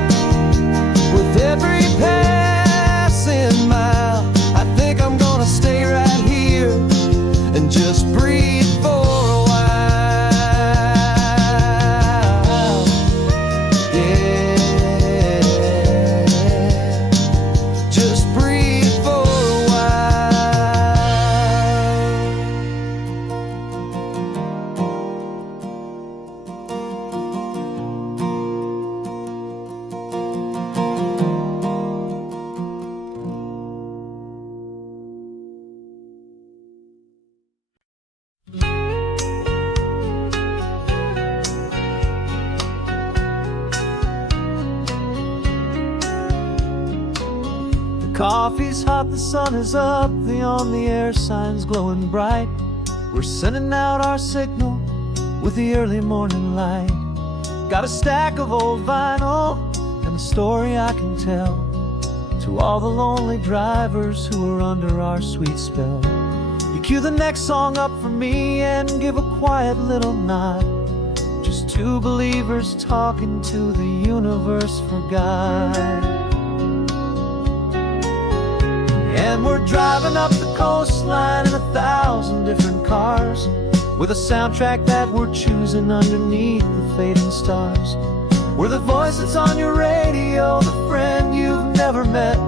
with every passing mile. I think I'm gonna stay right here and just breathe for a while. Yeah, just breathe for a Coffee's hot, the sun is up, the on-the-air sign's glowing bright. We're sending out our signal with the early morning light. Got a stack of old vinyl and a story I can tell to all the lonely drivers who are under our sweet spell. You cue the next song up for me and give a quiet little nod. Just two believers talking to the universe for God. And we're driving up the coastline in 1,000 different cars, with a soundtrack that we're choosing underneath the fading stars. We're the voice that's on your radio, the friend you've never met,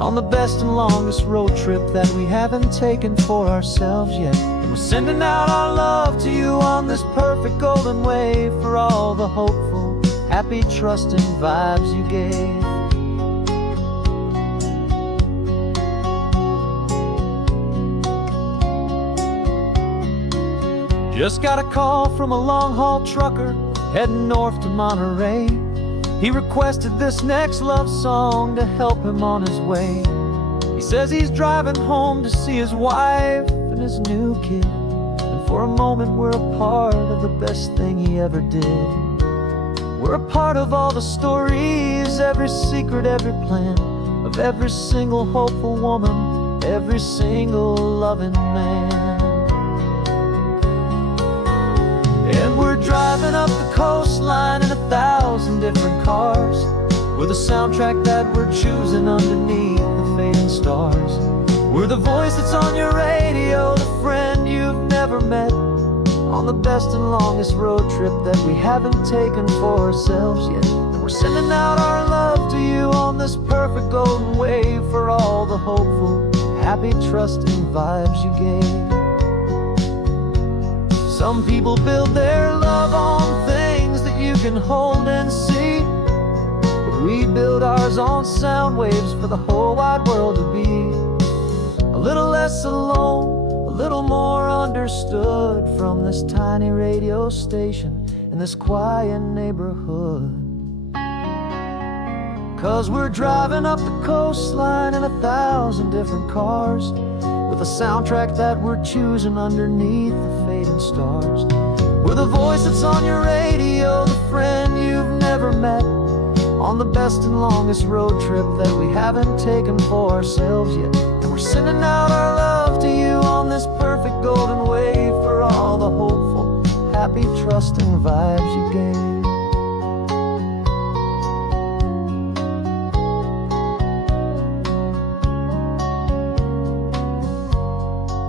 on the best and longest road trip that we haven't taken for ourselves yet. And we're sending out our love to you on this perfect golden wave for all the hopeful, happy, trusting vibes you gave. Just got a call from a long-haul trucker heading north to Monterey. He requested this next love song to help him on his way. He says he's driving home to see his wife and his new kid, and for a moment we're a part of the best thing he ever did. We're a part of all the stories, every secret, every plan, of every single hopeful woman, every single loving man. And we're driving up the coastline in 1,000 different cars, with a soundtrack that we're choosing underneath the fading stars. We're the voice that's on your radio, the friend you've never met, on the best and longest road trip that we haven't taken for ourselves yet. And we're sending out our love to you on this perfect golden wave for all the hopeful, happy, trusting vibes you gave. Some people build their love on things that you can hold and see, but we build ours on sound waves for the whole wide world to be a little less alone, a little more understood from this tiny radio station in this quiet neighborhood. 'Cause we're driving up the coastline in 1,000 different cars, with a soundtrack that we're choosing underneath the fading stars. We're the voice that's on your radio, the friend you've never met, on the best and longest road trip that we haven't taken for ourselves yet. And we're sending out our love to you on this perfect golden wave for all the hopeful, happy, trusting vibes you gave.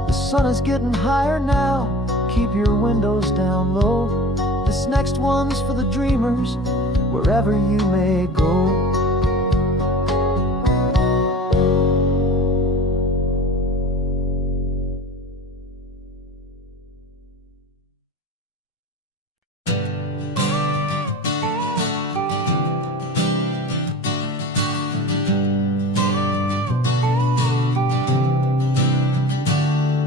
The sun is getting higher now, keep your windows down low. This next one's for the dreamers, wherever you may go.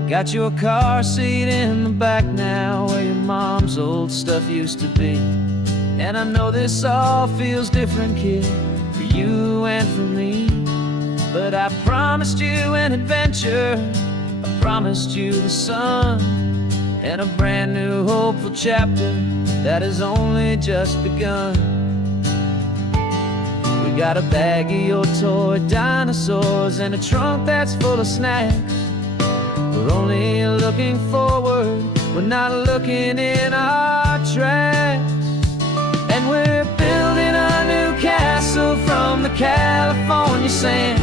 Got your car seat in the back now, where your mom's old stuff used to be. And I know this all feels different, kid, for you and for me. But I promised you an adventure, I promised you the sun, and a brand new hopeful chapter that has only just begun. We got a bag of your toy dinosaurs and a trunk that's full of snacks. We're only looking forward, we're not looking in our tracks. And we're building a new castle from the California sand,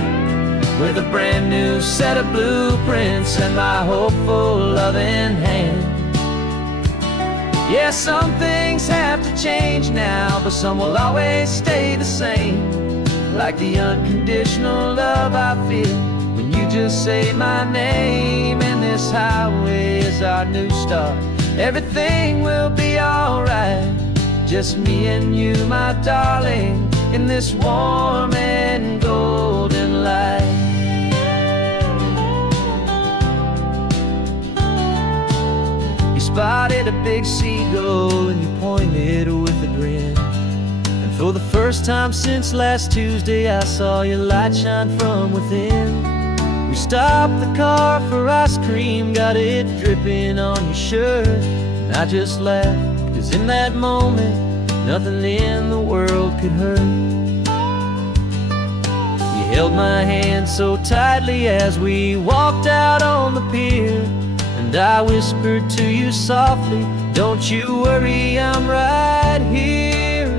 with a brand new set of blueprints and my hopeful loving hand. Yeah, some things have to change now, but some will always stay the same. Like the unconditional love I feel when you just say my name. And this highway is our new start. Everything will be alright, just me and you, my darling, in this warm and golden light. You spotted a big seagull and you pointed with a grin. And for the first time since last Tuesday, I saw your light shine from within. We stopped the car for ice cream, got it dripping on your shirt. And I just laughed, 'cause in that moment, nothing in the world could hurt. You held my hand so tightly as we walked out on the pier, and I whispered to you softly, don't you worry, I'm right here.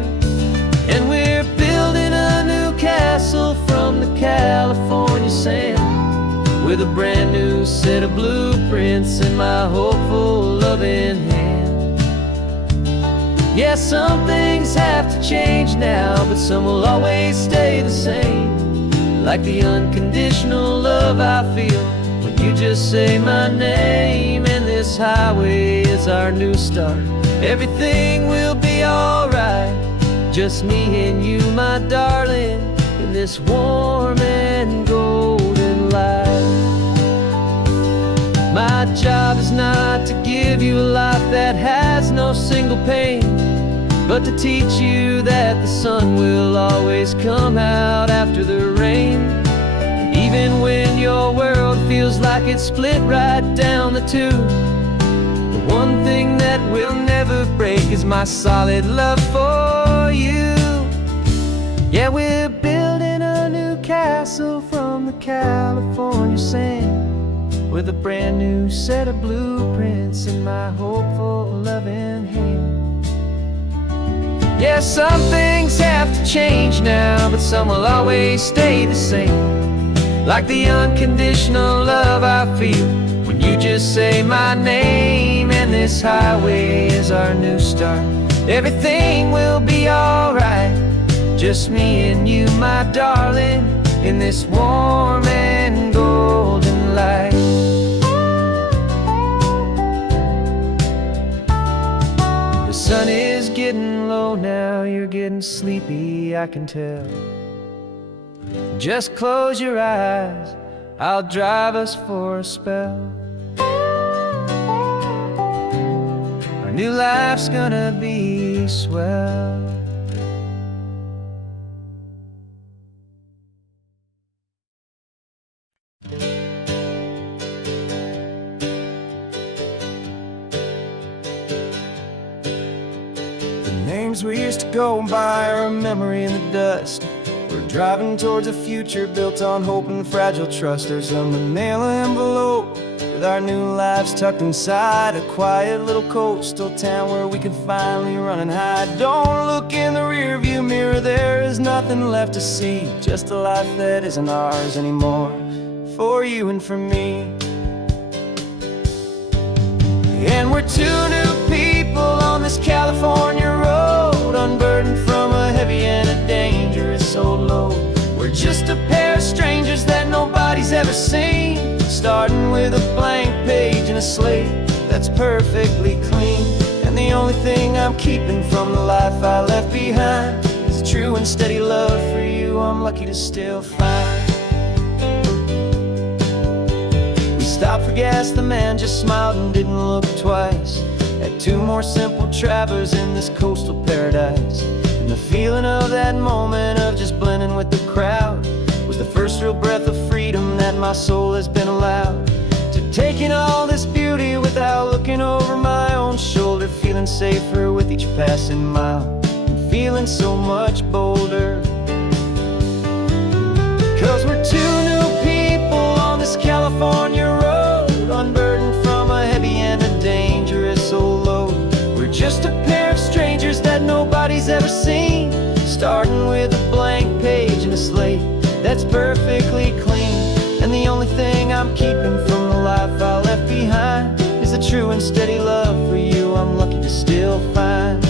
And we're building a new castle from the California sand, with a brand new set of blueprints in my hopeful loving hand. Yeah, some things have to change now, but some will always stay the same. Like the unconditional love I feel when you just say my name. And this highway is our new start. Everything will be alright, just me and you, my darling, in this warm and golden light. My job is not to give you a life that has no single pain, but to teach you that the sun will always come out after the rain. And even when your world feels like it's split right down the two, the one thing that will never break is my solid love for you. Yeah, we're building a new castle from the California sand, with a brand new set of blueprints in my hopeful loving hand. Yeah, some things have to change now, but some will always stay the same. Like the unconditional love I feel when you just say my name. And this highway is our new start. Everything will be alright, just me and you, my darling, in this warm and golden light. The sun is getting low now, you're getting sleepy, I can tell. Just close your eyes, I'll drive us for a spell. Our new life's gonna be swell. Names we used to go by are a memory in the dust. We're driving towards a future built on hope and fragile trust. There's a manila envelope with our new lives tucked inside, a quiet little coastal town where we can finally run and hide. Don't look in the rearview mirror, there is nothing left to see, just a life that isn't ours anymore, for you and for me. And we're two new people on this California road, unburdened from a heavy and a dangerous old load. We're just a pair of strangers that nobody's ever seen, starting with a blank page and a slate that's perfectly clean. And the only thing I'm keeping from the life I left behind is a true and steady love for you I'm lucky to still find. We stopped for gas, the man just smiled and didn't look twice. Had two more simple travelers in this coastal paradise. And the feeling of that moment of just blending with the crowd was the first real breath of freedom that my soul has been allowed to take in all this beauty without looking over my own shoulder, feeling safer with each passing mile, and feeling so much bolder. 'Cause we're two new people on this California road, unburdened from a heavy and a dangerous old load. We're just a pair of strangers that nobody's ever seen, starting with a blank page and a slate that's perfectly clean. And the only thing I'm keeping from the life I left behind is the true and steady love for you I'm lucky to still find.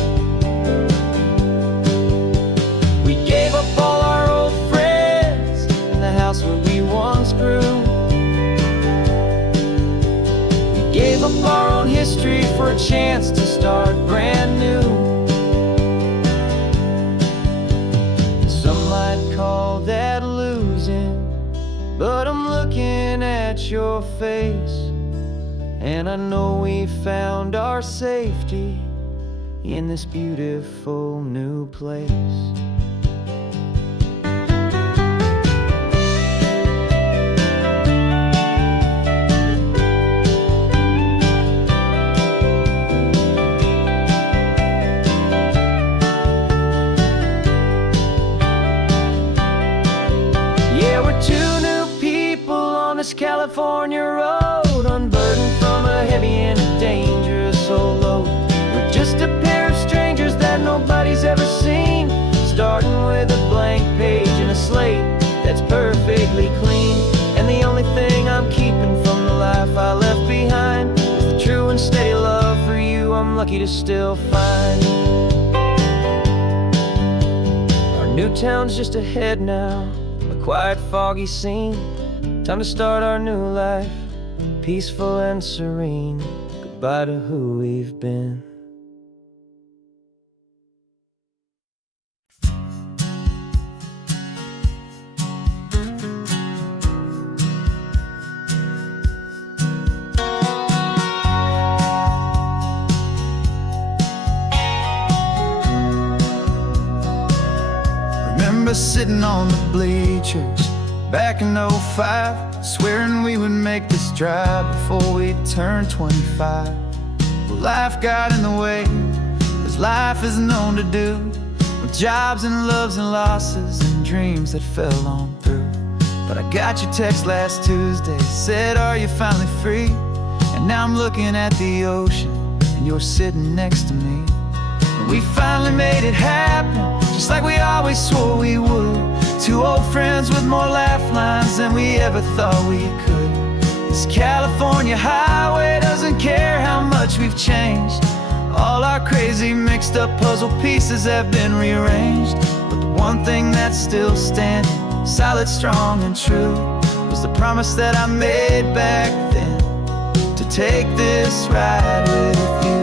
We gave up all our old friends in the house where we once grew. We gave up our own history for a chance to start brand new. Some might call that losing, but I'm looking at your face, and I know we found our safety in this beautiful new place. Yeah, we're two new people on this California road, unburdened from a heavy and a dangerous old load. We're just a pair of strangers that nobody's ever seen, starting with a blank page and a slate that's perfectly clean. And the only thing I'm keeping from the life I left behind is the true and steady love for you I'm lucky to still find. Our new town's just ahead now, a quiet, foggy scene. Time to start our new life, peaceful and serene. Goodbye to who we've been. Remember sitting on the bleachers back in '05, swearing we would make this drive before we turned 25. Well, life got in the way, as life is known to do, with jobs and loves and losses and dreams that fell on through. But I got your text last Tuesday, said, are you finally free? And now I'm looking at the ocean, and you're sitting next to me. And we finally made it happen, just like we always swore we would. Two old friends with more laugh lines than we ever thought we could. This California highway doesn't care how much we've changed. All our crazy mixed up puzzle pieces have been rearranged. But the one thing that's still standing, solid, strong and true, was the promise that I made back then, to take this ride with you.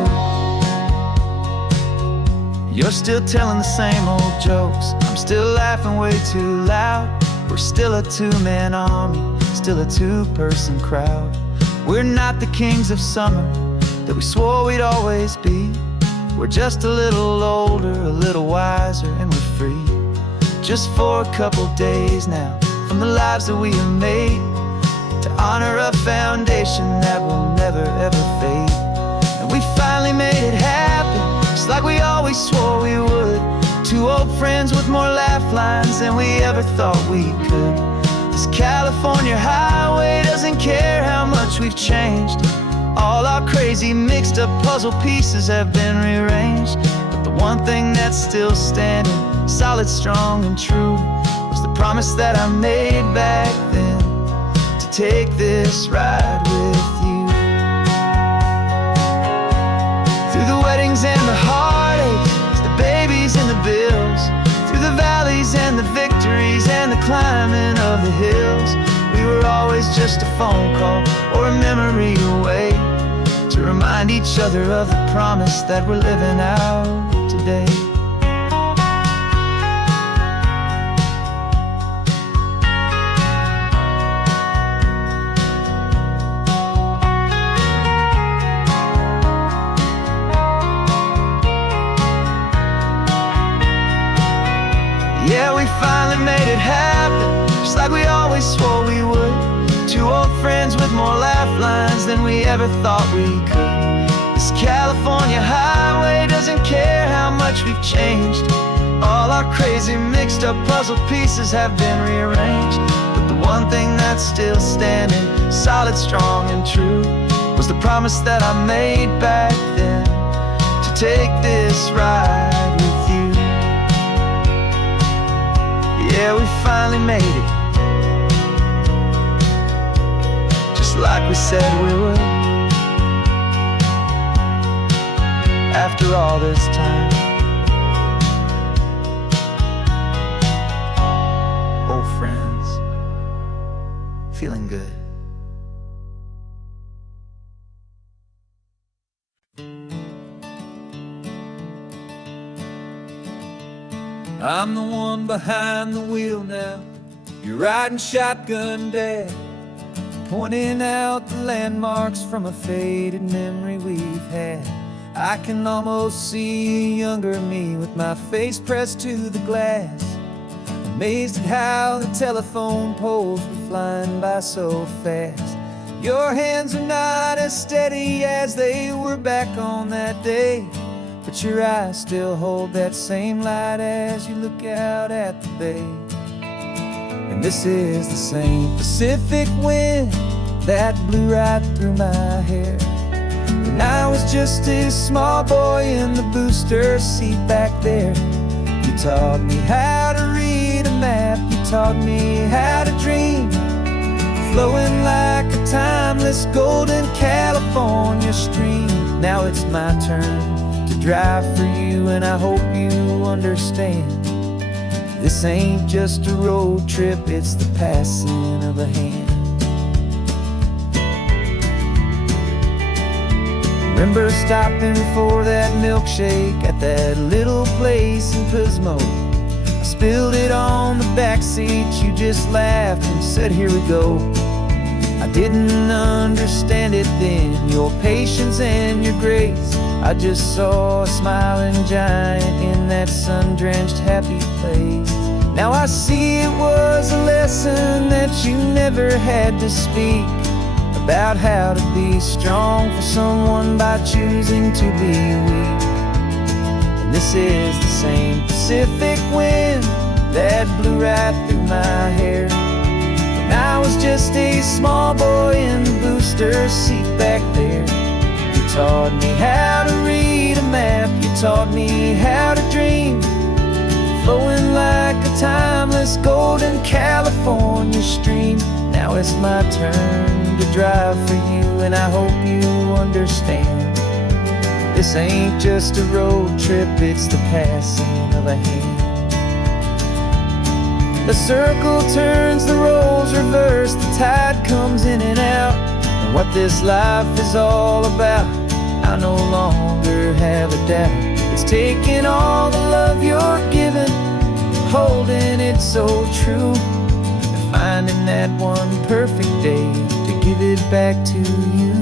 You're still telling the same old jokes, I'm still laughing way too loud. We're still a two-man army, still a two-person crowd. We're not the kings of summer that we swore we'd always be. We're just a little older, a little wiser, and we're free. Just for a couple days now, from the lives that we have made, to honor a foundation that will never ever fade. And we finally made it happen, just like we always swore we would. Two old friends with more laugh lines than we ever thought we could. This California highway doesn't care how much we've changed. All our crazy mixed up puzzle pieces have been rearranged. But the one thing that's still standing, solid, strong and true, was the promise that I made back then, to take this ride with you. Through the weddings and the heartaches, the babies and the bills, through the valleys and the victories and the climbing of the hills, we were always just a phone call or a memory away, to remind each other of the promise that we're living out today. Yeah, we finally made it happen, just like we always swore we would. Two old friends with more laugh lines than we ever thought we could. This California highway doesn't care how much we've changed. All our crazy mixed up puzzle pieces have been rearranged. one thing that's still standing, solid, strong, and true, was the promise that I made back then, to take this ride with you. Yeah, we finally made it, just like we said we would. After all this time, old friends, feeling good. I'm the one behind the wheel now. You're riding shotgun, Dad, pointing out the landmarks from a faded memory we've had. I can almost see a younger me with my face pressed to the glass, amazed at how the telephone poles were flying by so fast. Your hands are not as steady as they were back on that day, but your eyes still hold that same light as you look out at the bay. And this is the same Pacific wind that blew right through my hair when I was just a small boy in the booster seat back there. You taught me how to read a map, you taught me how to dream, flowing like a timeless golden California stream. Now it's my turn to drive for you, and I hope you understand, this ain't just a road trip, it's the passing of a hand. Remember stopping for that milkshake at that little place in Pismo? I spilled it on the back seat, you just laughed and said, here we go. I didn't understand it then, your patience and your grace. I just saw a smiling giant in that sun-drenched happy place. Now I see it was a lesson that you never had to speak, about how to be strong for someone by choosing to be weak. And this is the same Pacific wind that blew right through my hair when I was just a small boy in the booster seat back there. You taught me how to read a map, you taught me how to dream, flowing like a timeless golden California stream. Now it's my turn to drive for you, and I hope you understand, this ain't just a road trip, it's the passing of a hand. The circle turns, the roles reverse, the tide comes in and out, and what this life is all about, I no longer have a doubt. It's taking all the love you're giving, holding it so true, finding that one perfect day to give it back to you.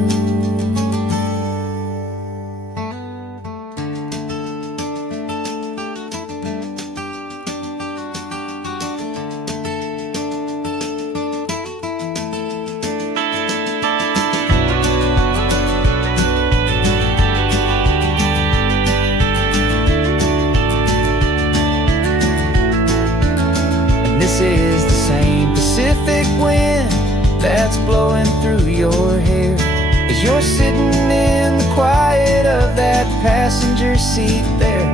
This is the same Pacific wind that's blowing through your hair as you're sitting in the quiet of that passenger seat there.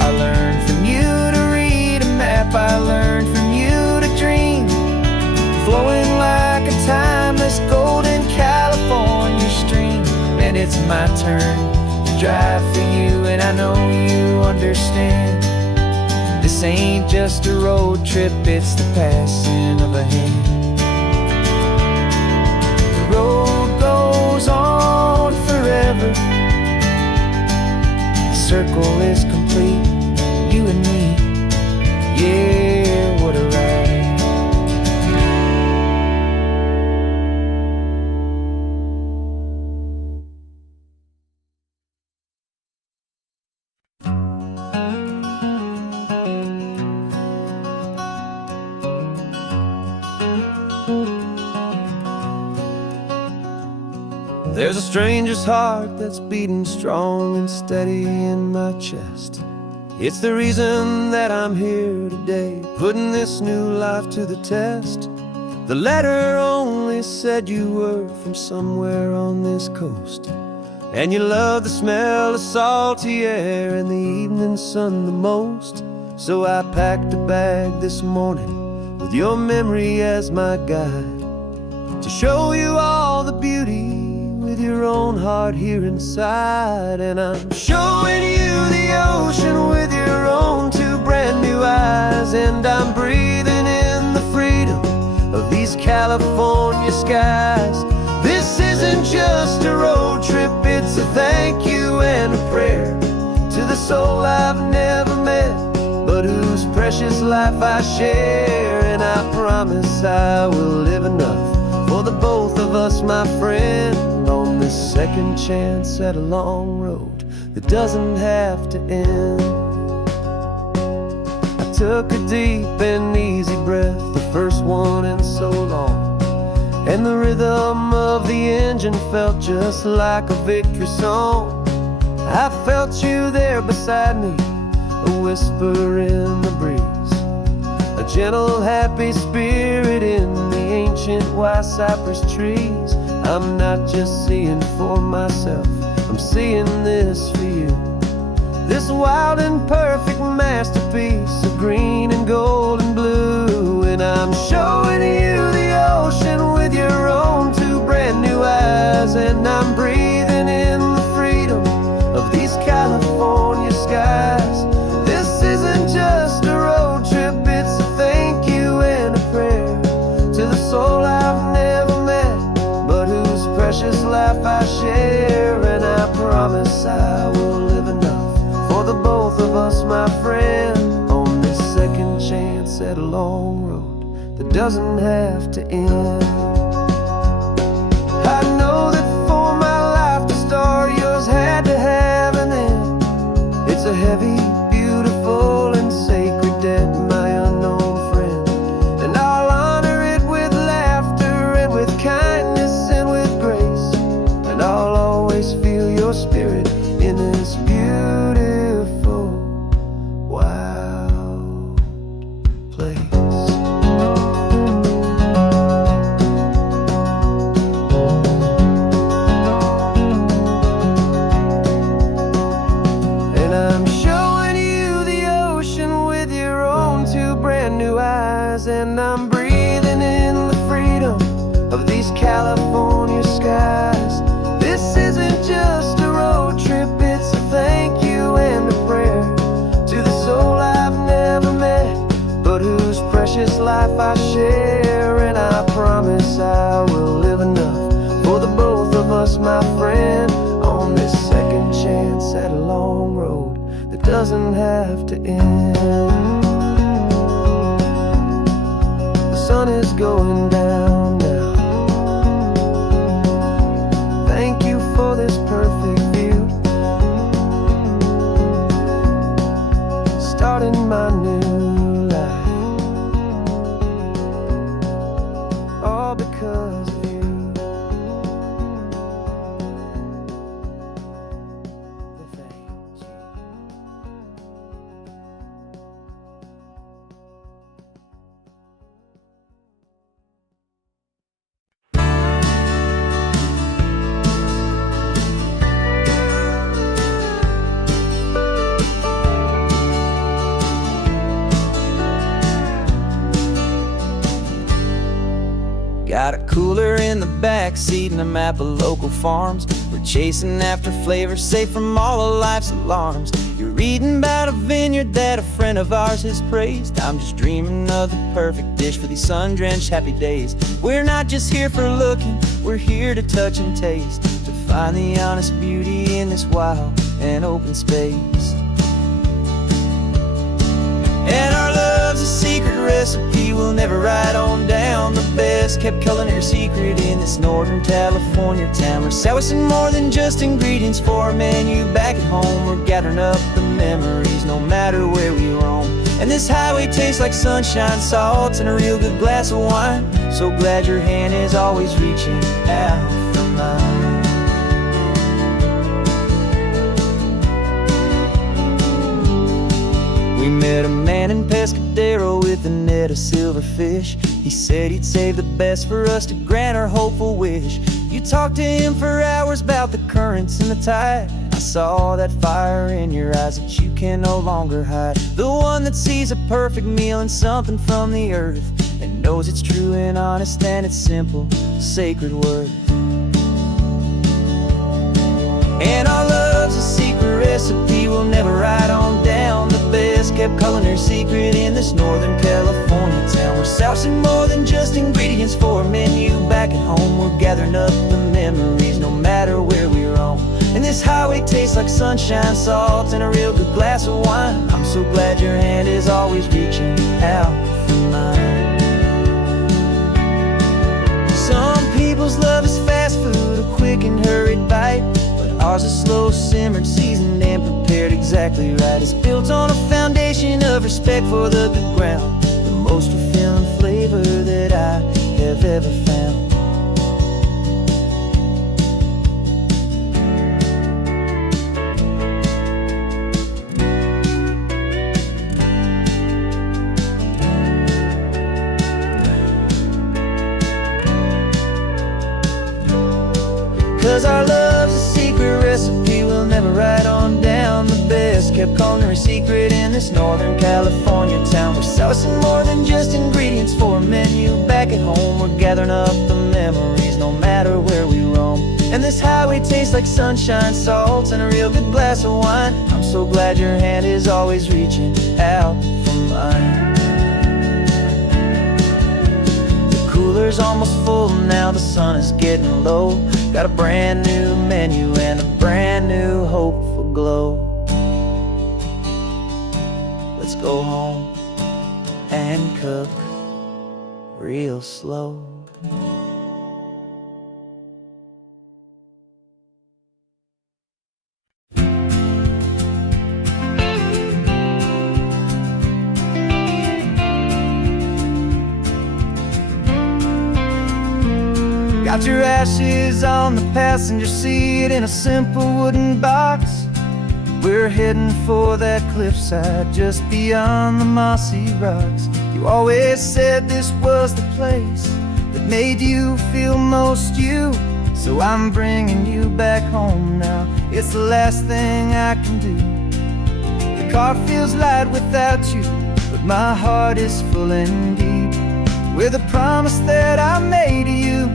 I learned from you to read a map, I learned from you to dream, flowing like a timeless golden California stream. And it's my turn to drive for you, and I know you understand, this ain't just a road trip, it's the passing of a hand. The road goes on forever, the circle is complete, you and me, yeah, what a ride. There's a stranger's heart that's beating strong and steady in my chest. It's the reason that I'm here today, putting this new life to the test. The letter only said you were from somewhere on this coast, and you love the smell of salty air and the evening sun the most. So I packed a bag this morning with your memory as my guide, to show you all the beauty with your own heart here inside. And I'm showing you the ocean with your own two brand new eyes, and I'm breathing in the freedom of these California skies. This isn't just a road trip, it's a thank you and a prayer to the soul I've never met, but whose precious life I share. And I promise I will live enough for the both of us, my friend, on this second chance at a long road that doesn't have to end. I took a deep and easy breath, the first one in so long, and the rhythm of the engine felt just like a victory song. I felt you there beside me, a whisper in the breeze, a gentle happy spirit in the ancient white cypress trees. I'm not just seeing for myself, I'm seeing this for you, this wild and perfect masterpiece of green and gold and blue. And I'm showing you the ocean with your own two brand new eyes, and I'm breathing in the freedom of these California skies. This isn't just a road trip, it's a thank you and a prayer to the soul I've never met, but whose precious life I share. And I promise I will live enough for the both of us, my friend, on this second chance at a long road that doesn't have to end. I know that for my life to start, yours had to have an end. It's a heavy, beautiful, and sacred debt, my unknown friend, and I'll honor it with laughter and with kindness and with grace, and I'll always feel your spirit in this beautiful, wild place. And I'm showing you the ocean with your own two brand new eyes, and I'm breathing in the freedom of these California skies. This isn't just a road trip, it's a thank you and a prayer to the soul I've never met, but whose precious life I share. And I promise I will live enough for the both of us, my friend, on this second chance at a long road that doesn't have to end. The sun is going down now. Thank you for this perfect view, starting my new life, all because of you. Thank you. Got a cooler in the back seat and a map of local farms. We're chasing after flavors safe from all of life's alarms. You're reading about a vineyard that a friend of ours has praised. I'm just dreaming of the perfect dish for these sun-drenched happy days. We're not just here for looking, we're here to touch and taste, to find the honest beauty in this wild and open space. And our love's a secret recipe we'll never write on down. The best kept culinary secret in this Northern California town. We're sourcing more than just ingredients for a menu back at home. We're gathering up the memories no matter where we roam. And this highway tastes like sunshine, salt, and a real good glass of wine. So glad your hand is always reaching out for mine. We met a man in Pescadero with a net of silverfish. He said he'd save the best for us to grant our hopeful wish. You talked to him for hours about the currents and the tide. I saw that fire in your eyes that you can no longer hide. The one that sees a perfect meal and something from the earth, and knows it's true and honest and it's simple, sacred worth. And our love's a secret recipe we'll never write on down. The best kept culinary secret in this Northern California town. We're sourcing more than just ingredients for a menu. Back at home we're gathering up the memories, no matter where we roam. And this highway tastes like sunshine, salt, and a real good glass of wine. I'm so glad your hand is always reaching out for mine. Some people's love is fast food, a quick and hurried bite. Ours is slow simmered, seasoned, and prepared exactly right. It's built on a foundation of respect for the good ground, the most fulfilling flavor that I have ever found. 'Cause our love's a secret recipe we'll never write on down. The best kept culinary secret in this Northern California town. We're sourcing more than just ingredients for a menu. Back at home we're gathering up the memories, no matter where we roam. And this highway tastes like sunshine, salt, and a real good glass of wine. I'm so glad your hand is always reaching out for mine. Cooler's almost full now, the sun is getting low. Got a brand new menu and a brand new hopeful glow. Let's go home and cook real slow. Got your ashes on the passenger seat in a simple wooden box. We're heading for that cliffside just beyond the mossy rocks. You always said this was the place that made you feel most you. So I'm bringing you back home now. It's the last thing I can do. The car feels light without you, but my heart is full and deep with a promise that I made to you.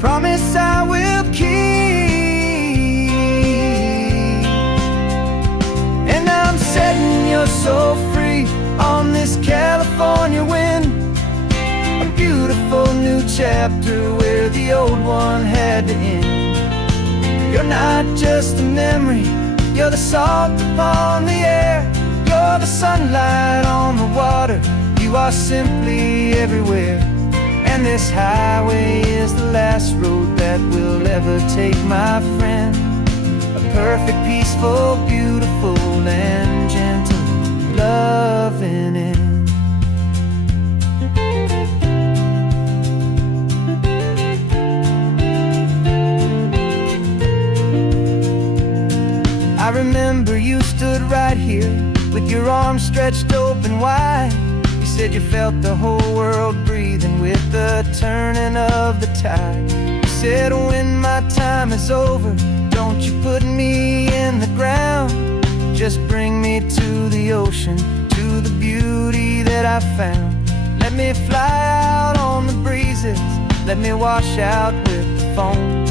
Promise I will keep. And I'm setting your soul free on this California wind. A beautiful new chapter where the old one had to end. You're not just a memory, you're the salt upon the air. You're the sunlight on the water, you are simply everywhere. And this highway is the last road that we'll ever take, my friend. A perfect, peaceful, beautiful, and gentle loving end. I remember you stood right here with your arms stretched open wide. You said you felt the whole world breathing with the turning of the tide. You said when my time is over, don't you put me in the ground. Just bring me to the ocean, to the beauty that I found. Let me fly out on the breezes, let me wash out with the foam.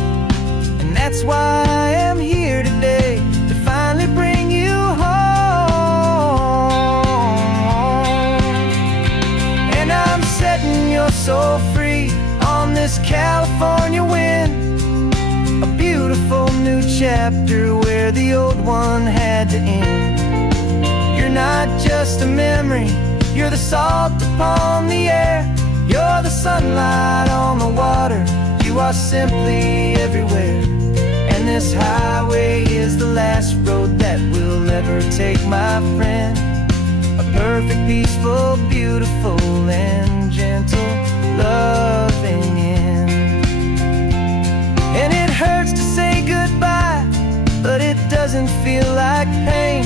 And that's why I am here today, to finally bring you home. I'm setting your soul free on this California wind. A beautiful new chapter where the old one had to end. You're not just a memory, you're the salt upon the air. You're the sunlight on the water, you are simply everywhere. And this highway is the last road that we'll ever take, my friend. A perfect, peaceful, beautiful, and gentle loving end. And it hurts to say goodbye, but it doesn't feel like pain.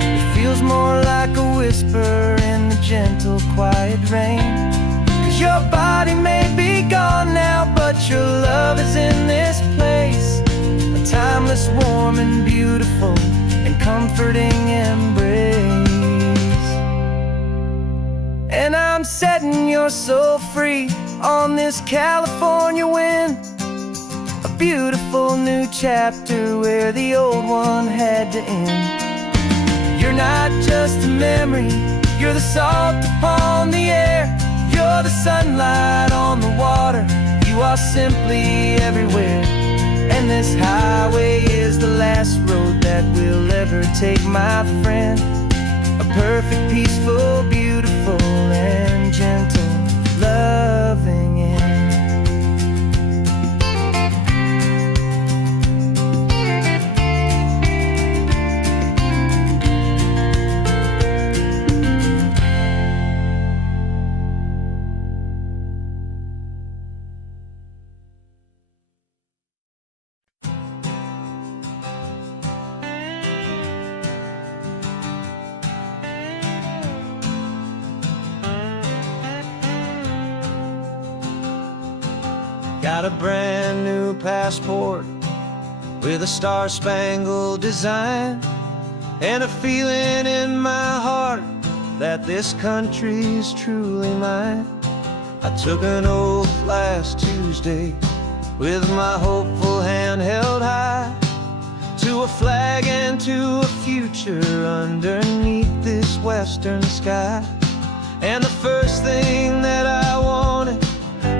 It feels more like a whisper whisper in the gentle, quiet rain. 'Cause your body may be gone now, but your love is in this place. A timeless, warm and beautiful and comforting embrace. And I'm setting your soul free on this California wind. A beautiful new chapter where the old one had to end. You're not just a memory, you're the salt upon the air. You're the sunlight on the water, you are simply everywhere. And this highway is the last road that we'll ever take, my friend. A perfect, peaceful, beautiful, and gentle, loving end. Got a brand new passport with a star-spangled design, and a feeling in my heart that this country's truly mine. I took an oath last Tuesday with my hopeful hand held high, to a flag and to a future underneath this western sky. And the first thing that I wanted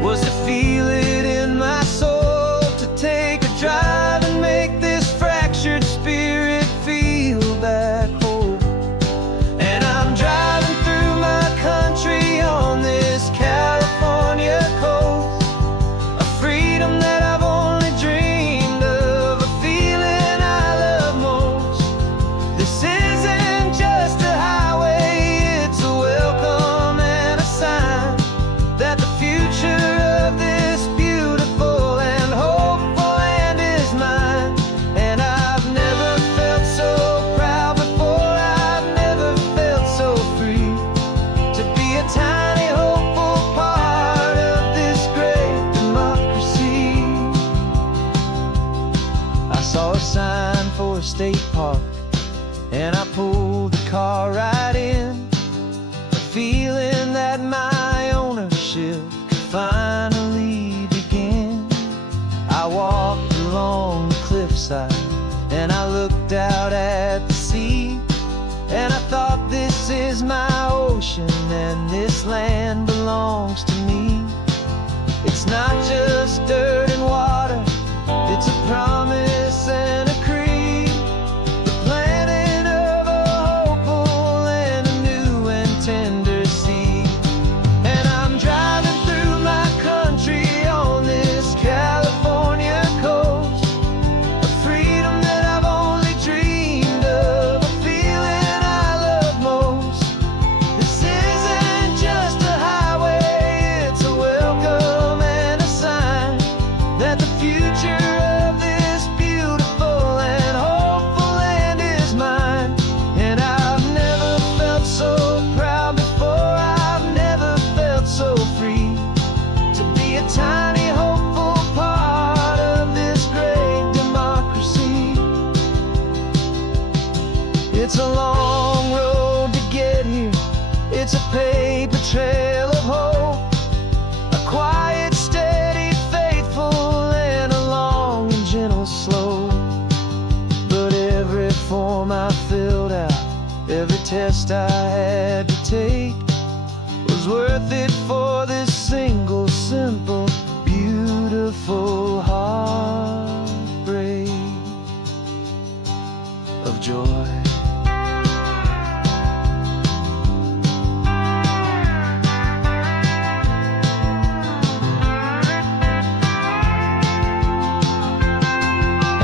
was to feel it in my soul, to take a drive and make this fractured spirit feel back home. And I'm driving through my country on this California coast, a freedom that I've only dreamed of, a feeling I love most. This isn't just a highway, it's a welcome and a sign that the future of this beautiful and hopeful land is mine. And I've never felt so proud before, I've never felt so free, to be a tiny hopeful part of this great democracy. I saw a sign for a state park, and I pulled the car right in, a feeling that my ownership could finally begin. I walked along the cliffside and I looked out at the sea, and I thought, this is my ocean and this land belongs to me. It's not just dirt and water, it's a promise and a creed, the planting of a hopeful and a new and tender seed. And I'm driving through my country on this California coast, a freedom that I've only dreamed of, a feeling I love most. This isn't just a highway, it's a welcome and a sign that the future of this beautiful and hopeful land is mine. And I've never felt so proud before, I've never felt so free, to be a tiny hopeful part of this great democracy. It's a long road to get here, it's a paper trail of hope, a quiet, steady, faithful, and a long and gentle slope. But every form I filled out, every test I had to take, was worth it for this single, simple, beautiful heartbreak of joy.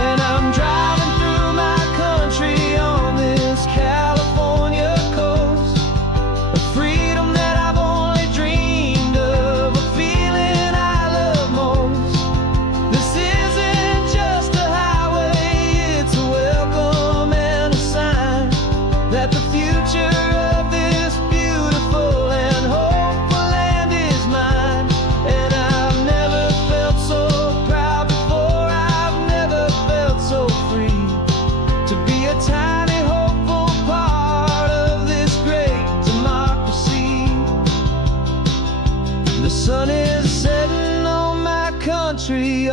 And I'm driving through my country on this California coast, a freedom that I've only dreamed of, a feeling I love most. This isn't just a highway, it's a welcome and a sign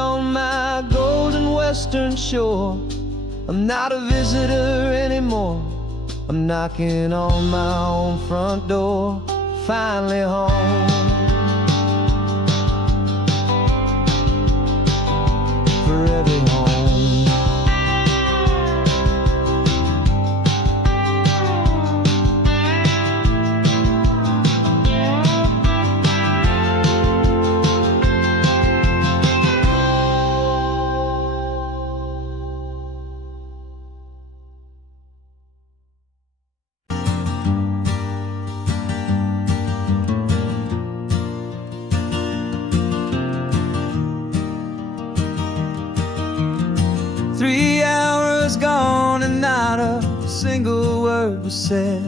on my golden western shore. I'm not a visitor anymore. I'm knocking on my own front door, finally home. Forever home. 3 hours gone and not a single word was said.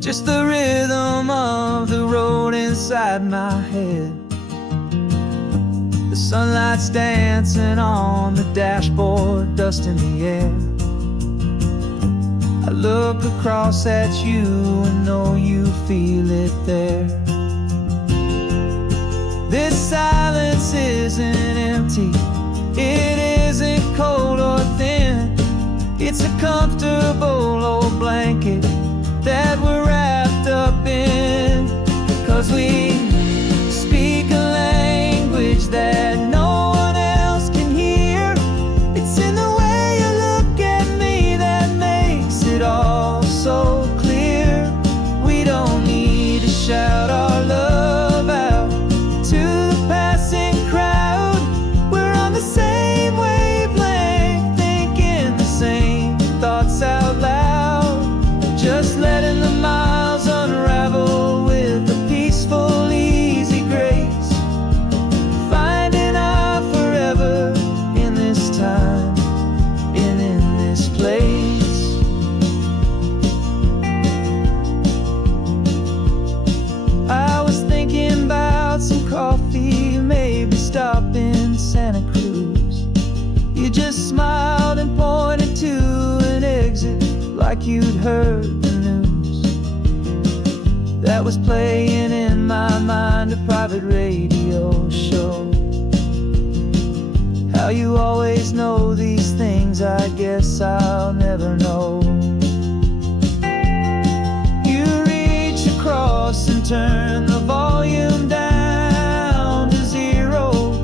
Just the rhythm of the road inside my head. The sunlight's dancing on the dashboard, dust in the air. I look across at you and know you feel it there. This silence isn't empty, it isn't cold or thin. It's a comfortable old blanket that we're wrapped up in. 'Cause we speak a language that no one else can hear. It's in the way you look at me that makes it all so clear. We don't need to shout our love out to the passing crowd. We're on the same wavelength, thinking the same thoughts out loud. Just letting the miles unravel with a peaceful, easy grace. Finding our forever in this time and in this place. I was thinking about some coffee, maybe stop in Santa Cruz. You just smiled and pointed to an exit like you'd heard the news. That was playing in my mind, a private radio show. How you always know these things, I guess I'll never know. You reach across and turn the volume down to 0.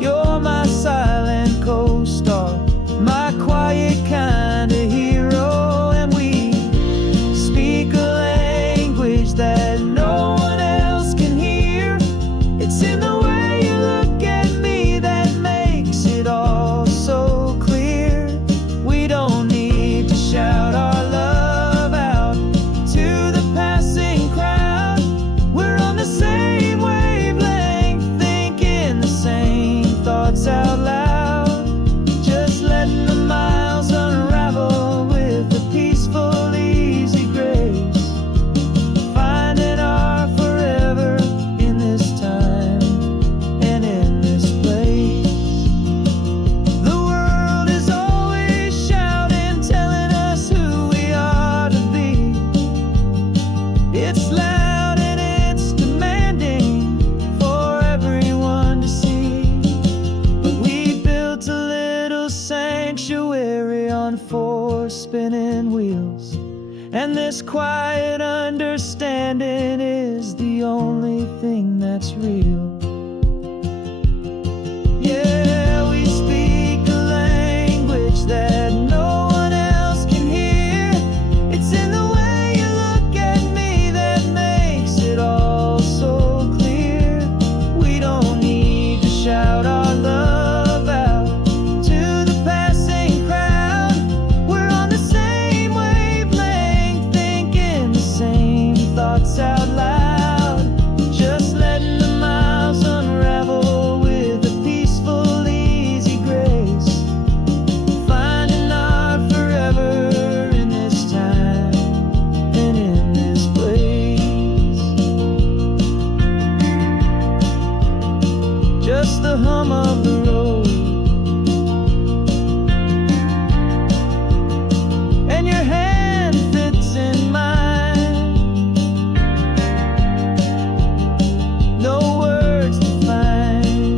You're my silent co-star, my quiet kind of hero. And we speak a language that no one else can hear. It's in the way you look at me that makes it all so clear. We don't need to shout our love out to the passing crowd. We're on the same wavelength, thinking the same thoughts out loud. Just letting the miles unravel with a peaceful, easy grace. Finding our forever in this time and in this place. The world is always shouting, telling us who we are to be. It's loud and it's demanding for everyone to see. But we built a little sanctuary on 4 spinning wheels, and this quiet understanding is the only thing that's real. Yeah, we speak a language that no one else can hear. It's in the way you look at me that makes it all so clear. We don't need to shout our love out to the passing crowd. We're on the same wavelength, thinking the same thoughts out loud. Just letting the miles unravel with a peaceful, easy grace. Finding our forever in this time and in this place. Just the hum of the road and your hand fits in mine. No words to find,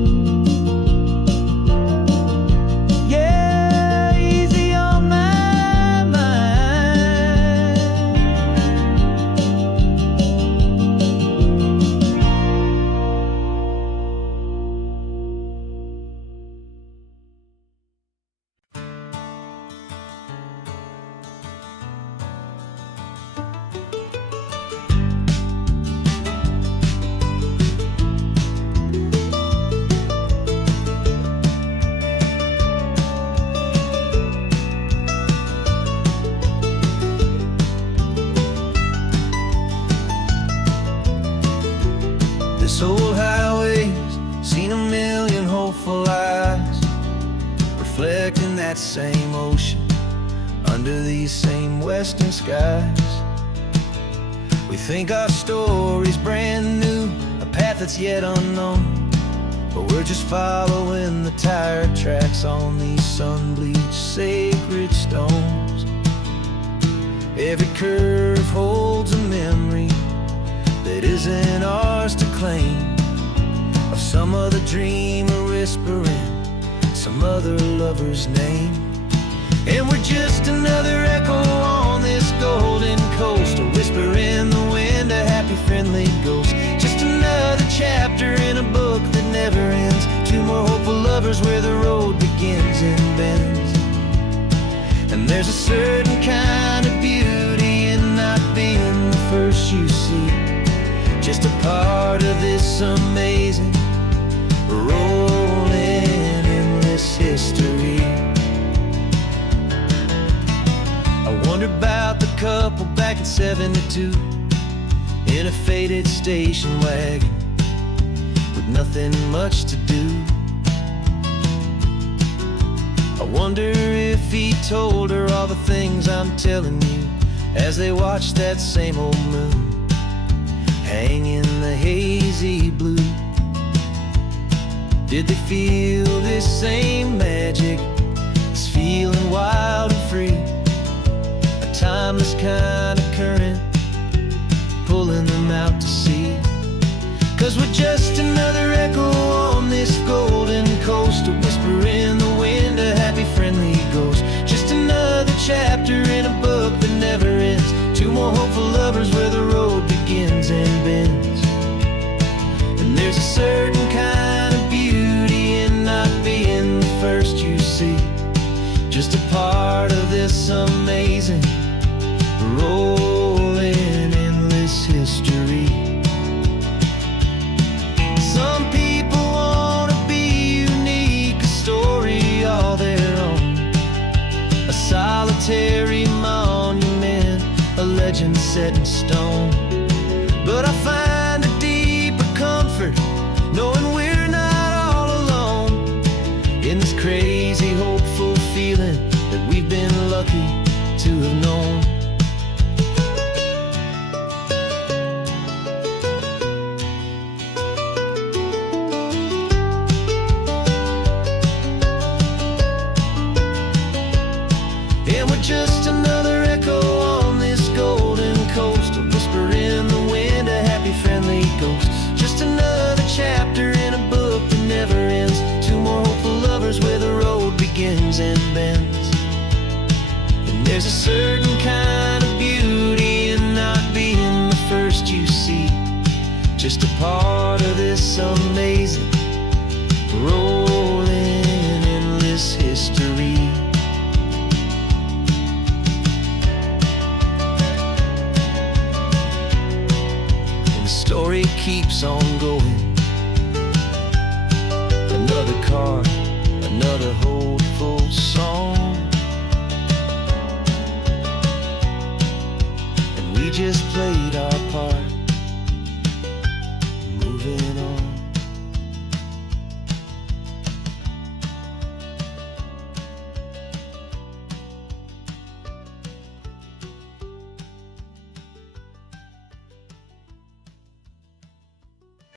that same ocean, under these same western skies. We think our story's brand new, a path that's yet unknown, but we're just following the tire tracks on these sun-bleached sacred stones. Every curve holds a memory that isn't ours to claim, of some other dreamer whispering some other lover's name. And we're just another echo on this golden coast, a whisper in the wind, a happy friendly ghost. Just another chapter in a book that never ends, two more hopeful lovers where the road begins and bends. And there's a certain kind of beauty in not being the first you see, just a part of this amazing rolling endless history. I wonder about the couple back in '72 in a faded station wagon with nothing much to do. I wonder if he told her all the things I'm telling you, as they watched that same old moon hang in the hazy blue. Did they feel this same magic, this feeling wild and free, a timeless kind of current pulling them out to sea? 'Cause we're just another echo on this golden coast, a whisper in the wind, a happy friendly ghost. Just another chapter in a book that never ends, two more hopeful lovers where the road begins and bends. And there's a certain kind of beauty in not being the first you see, just a part of this amazing rolling endless history. Some people want to be unique, a story all their own, a solitary monument, a legend set in stone. But I find a deeper comfort knowing we're not all alone in this crazy hopeful feeling that we've been lucky to have known. And we're just another echo on this golden coast, a whisper in the wind, a happy friendly ghost. Just another chapter in a book that never ends, two more hopeful lovers where the road begins and bends. And there's a certain kind of beauty in not being the first you see, just a part of this amazing rolling endless history. The story keeps on going, another card, another hopeful song, and we just play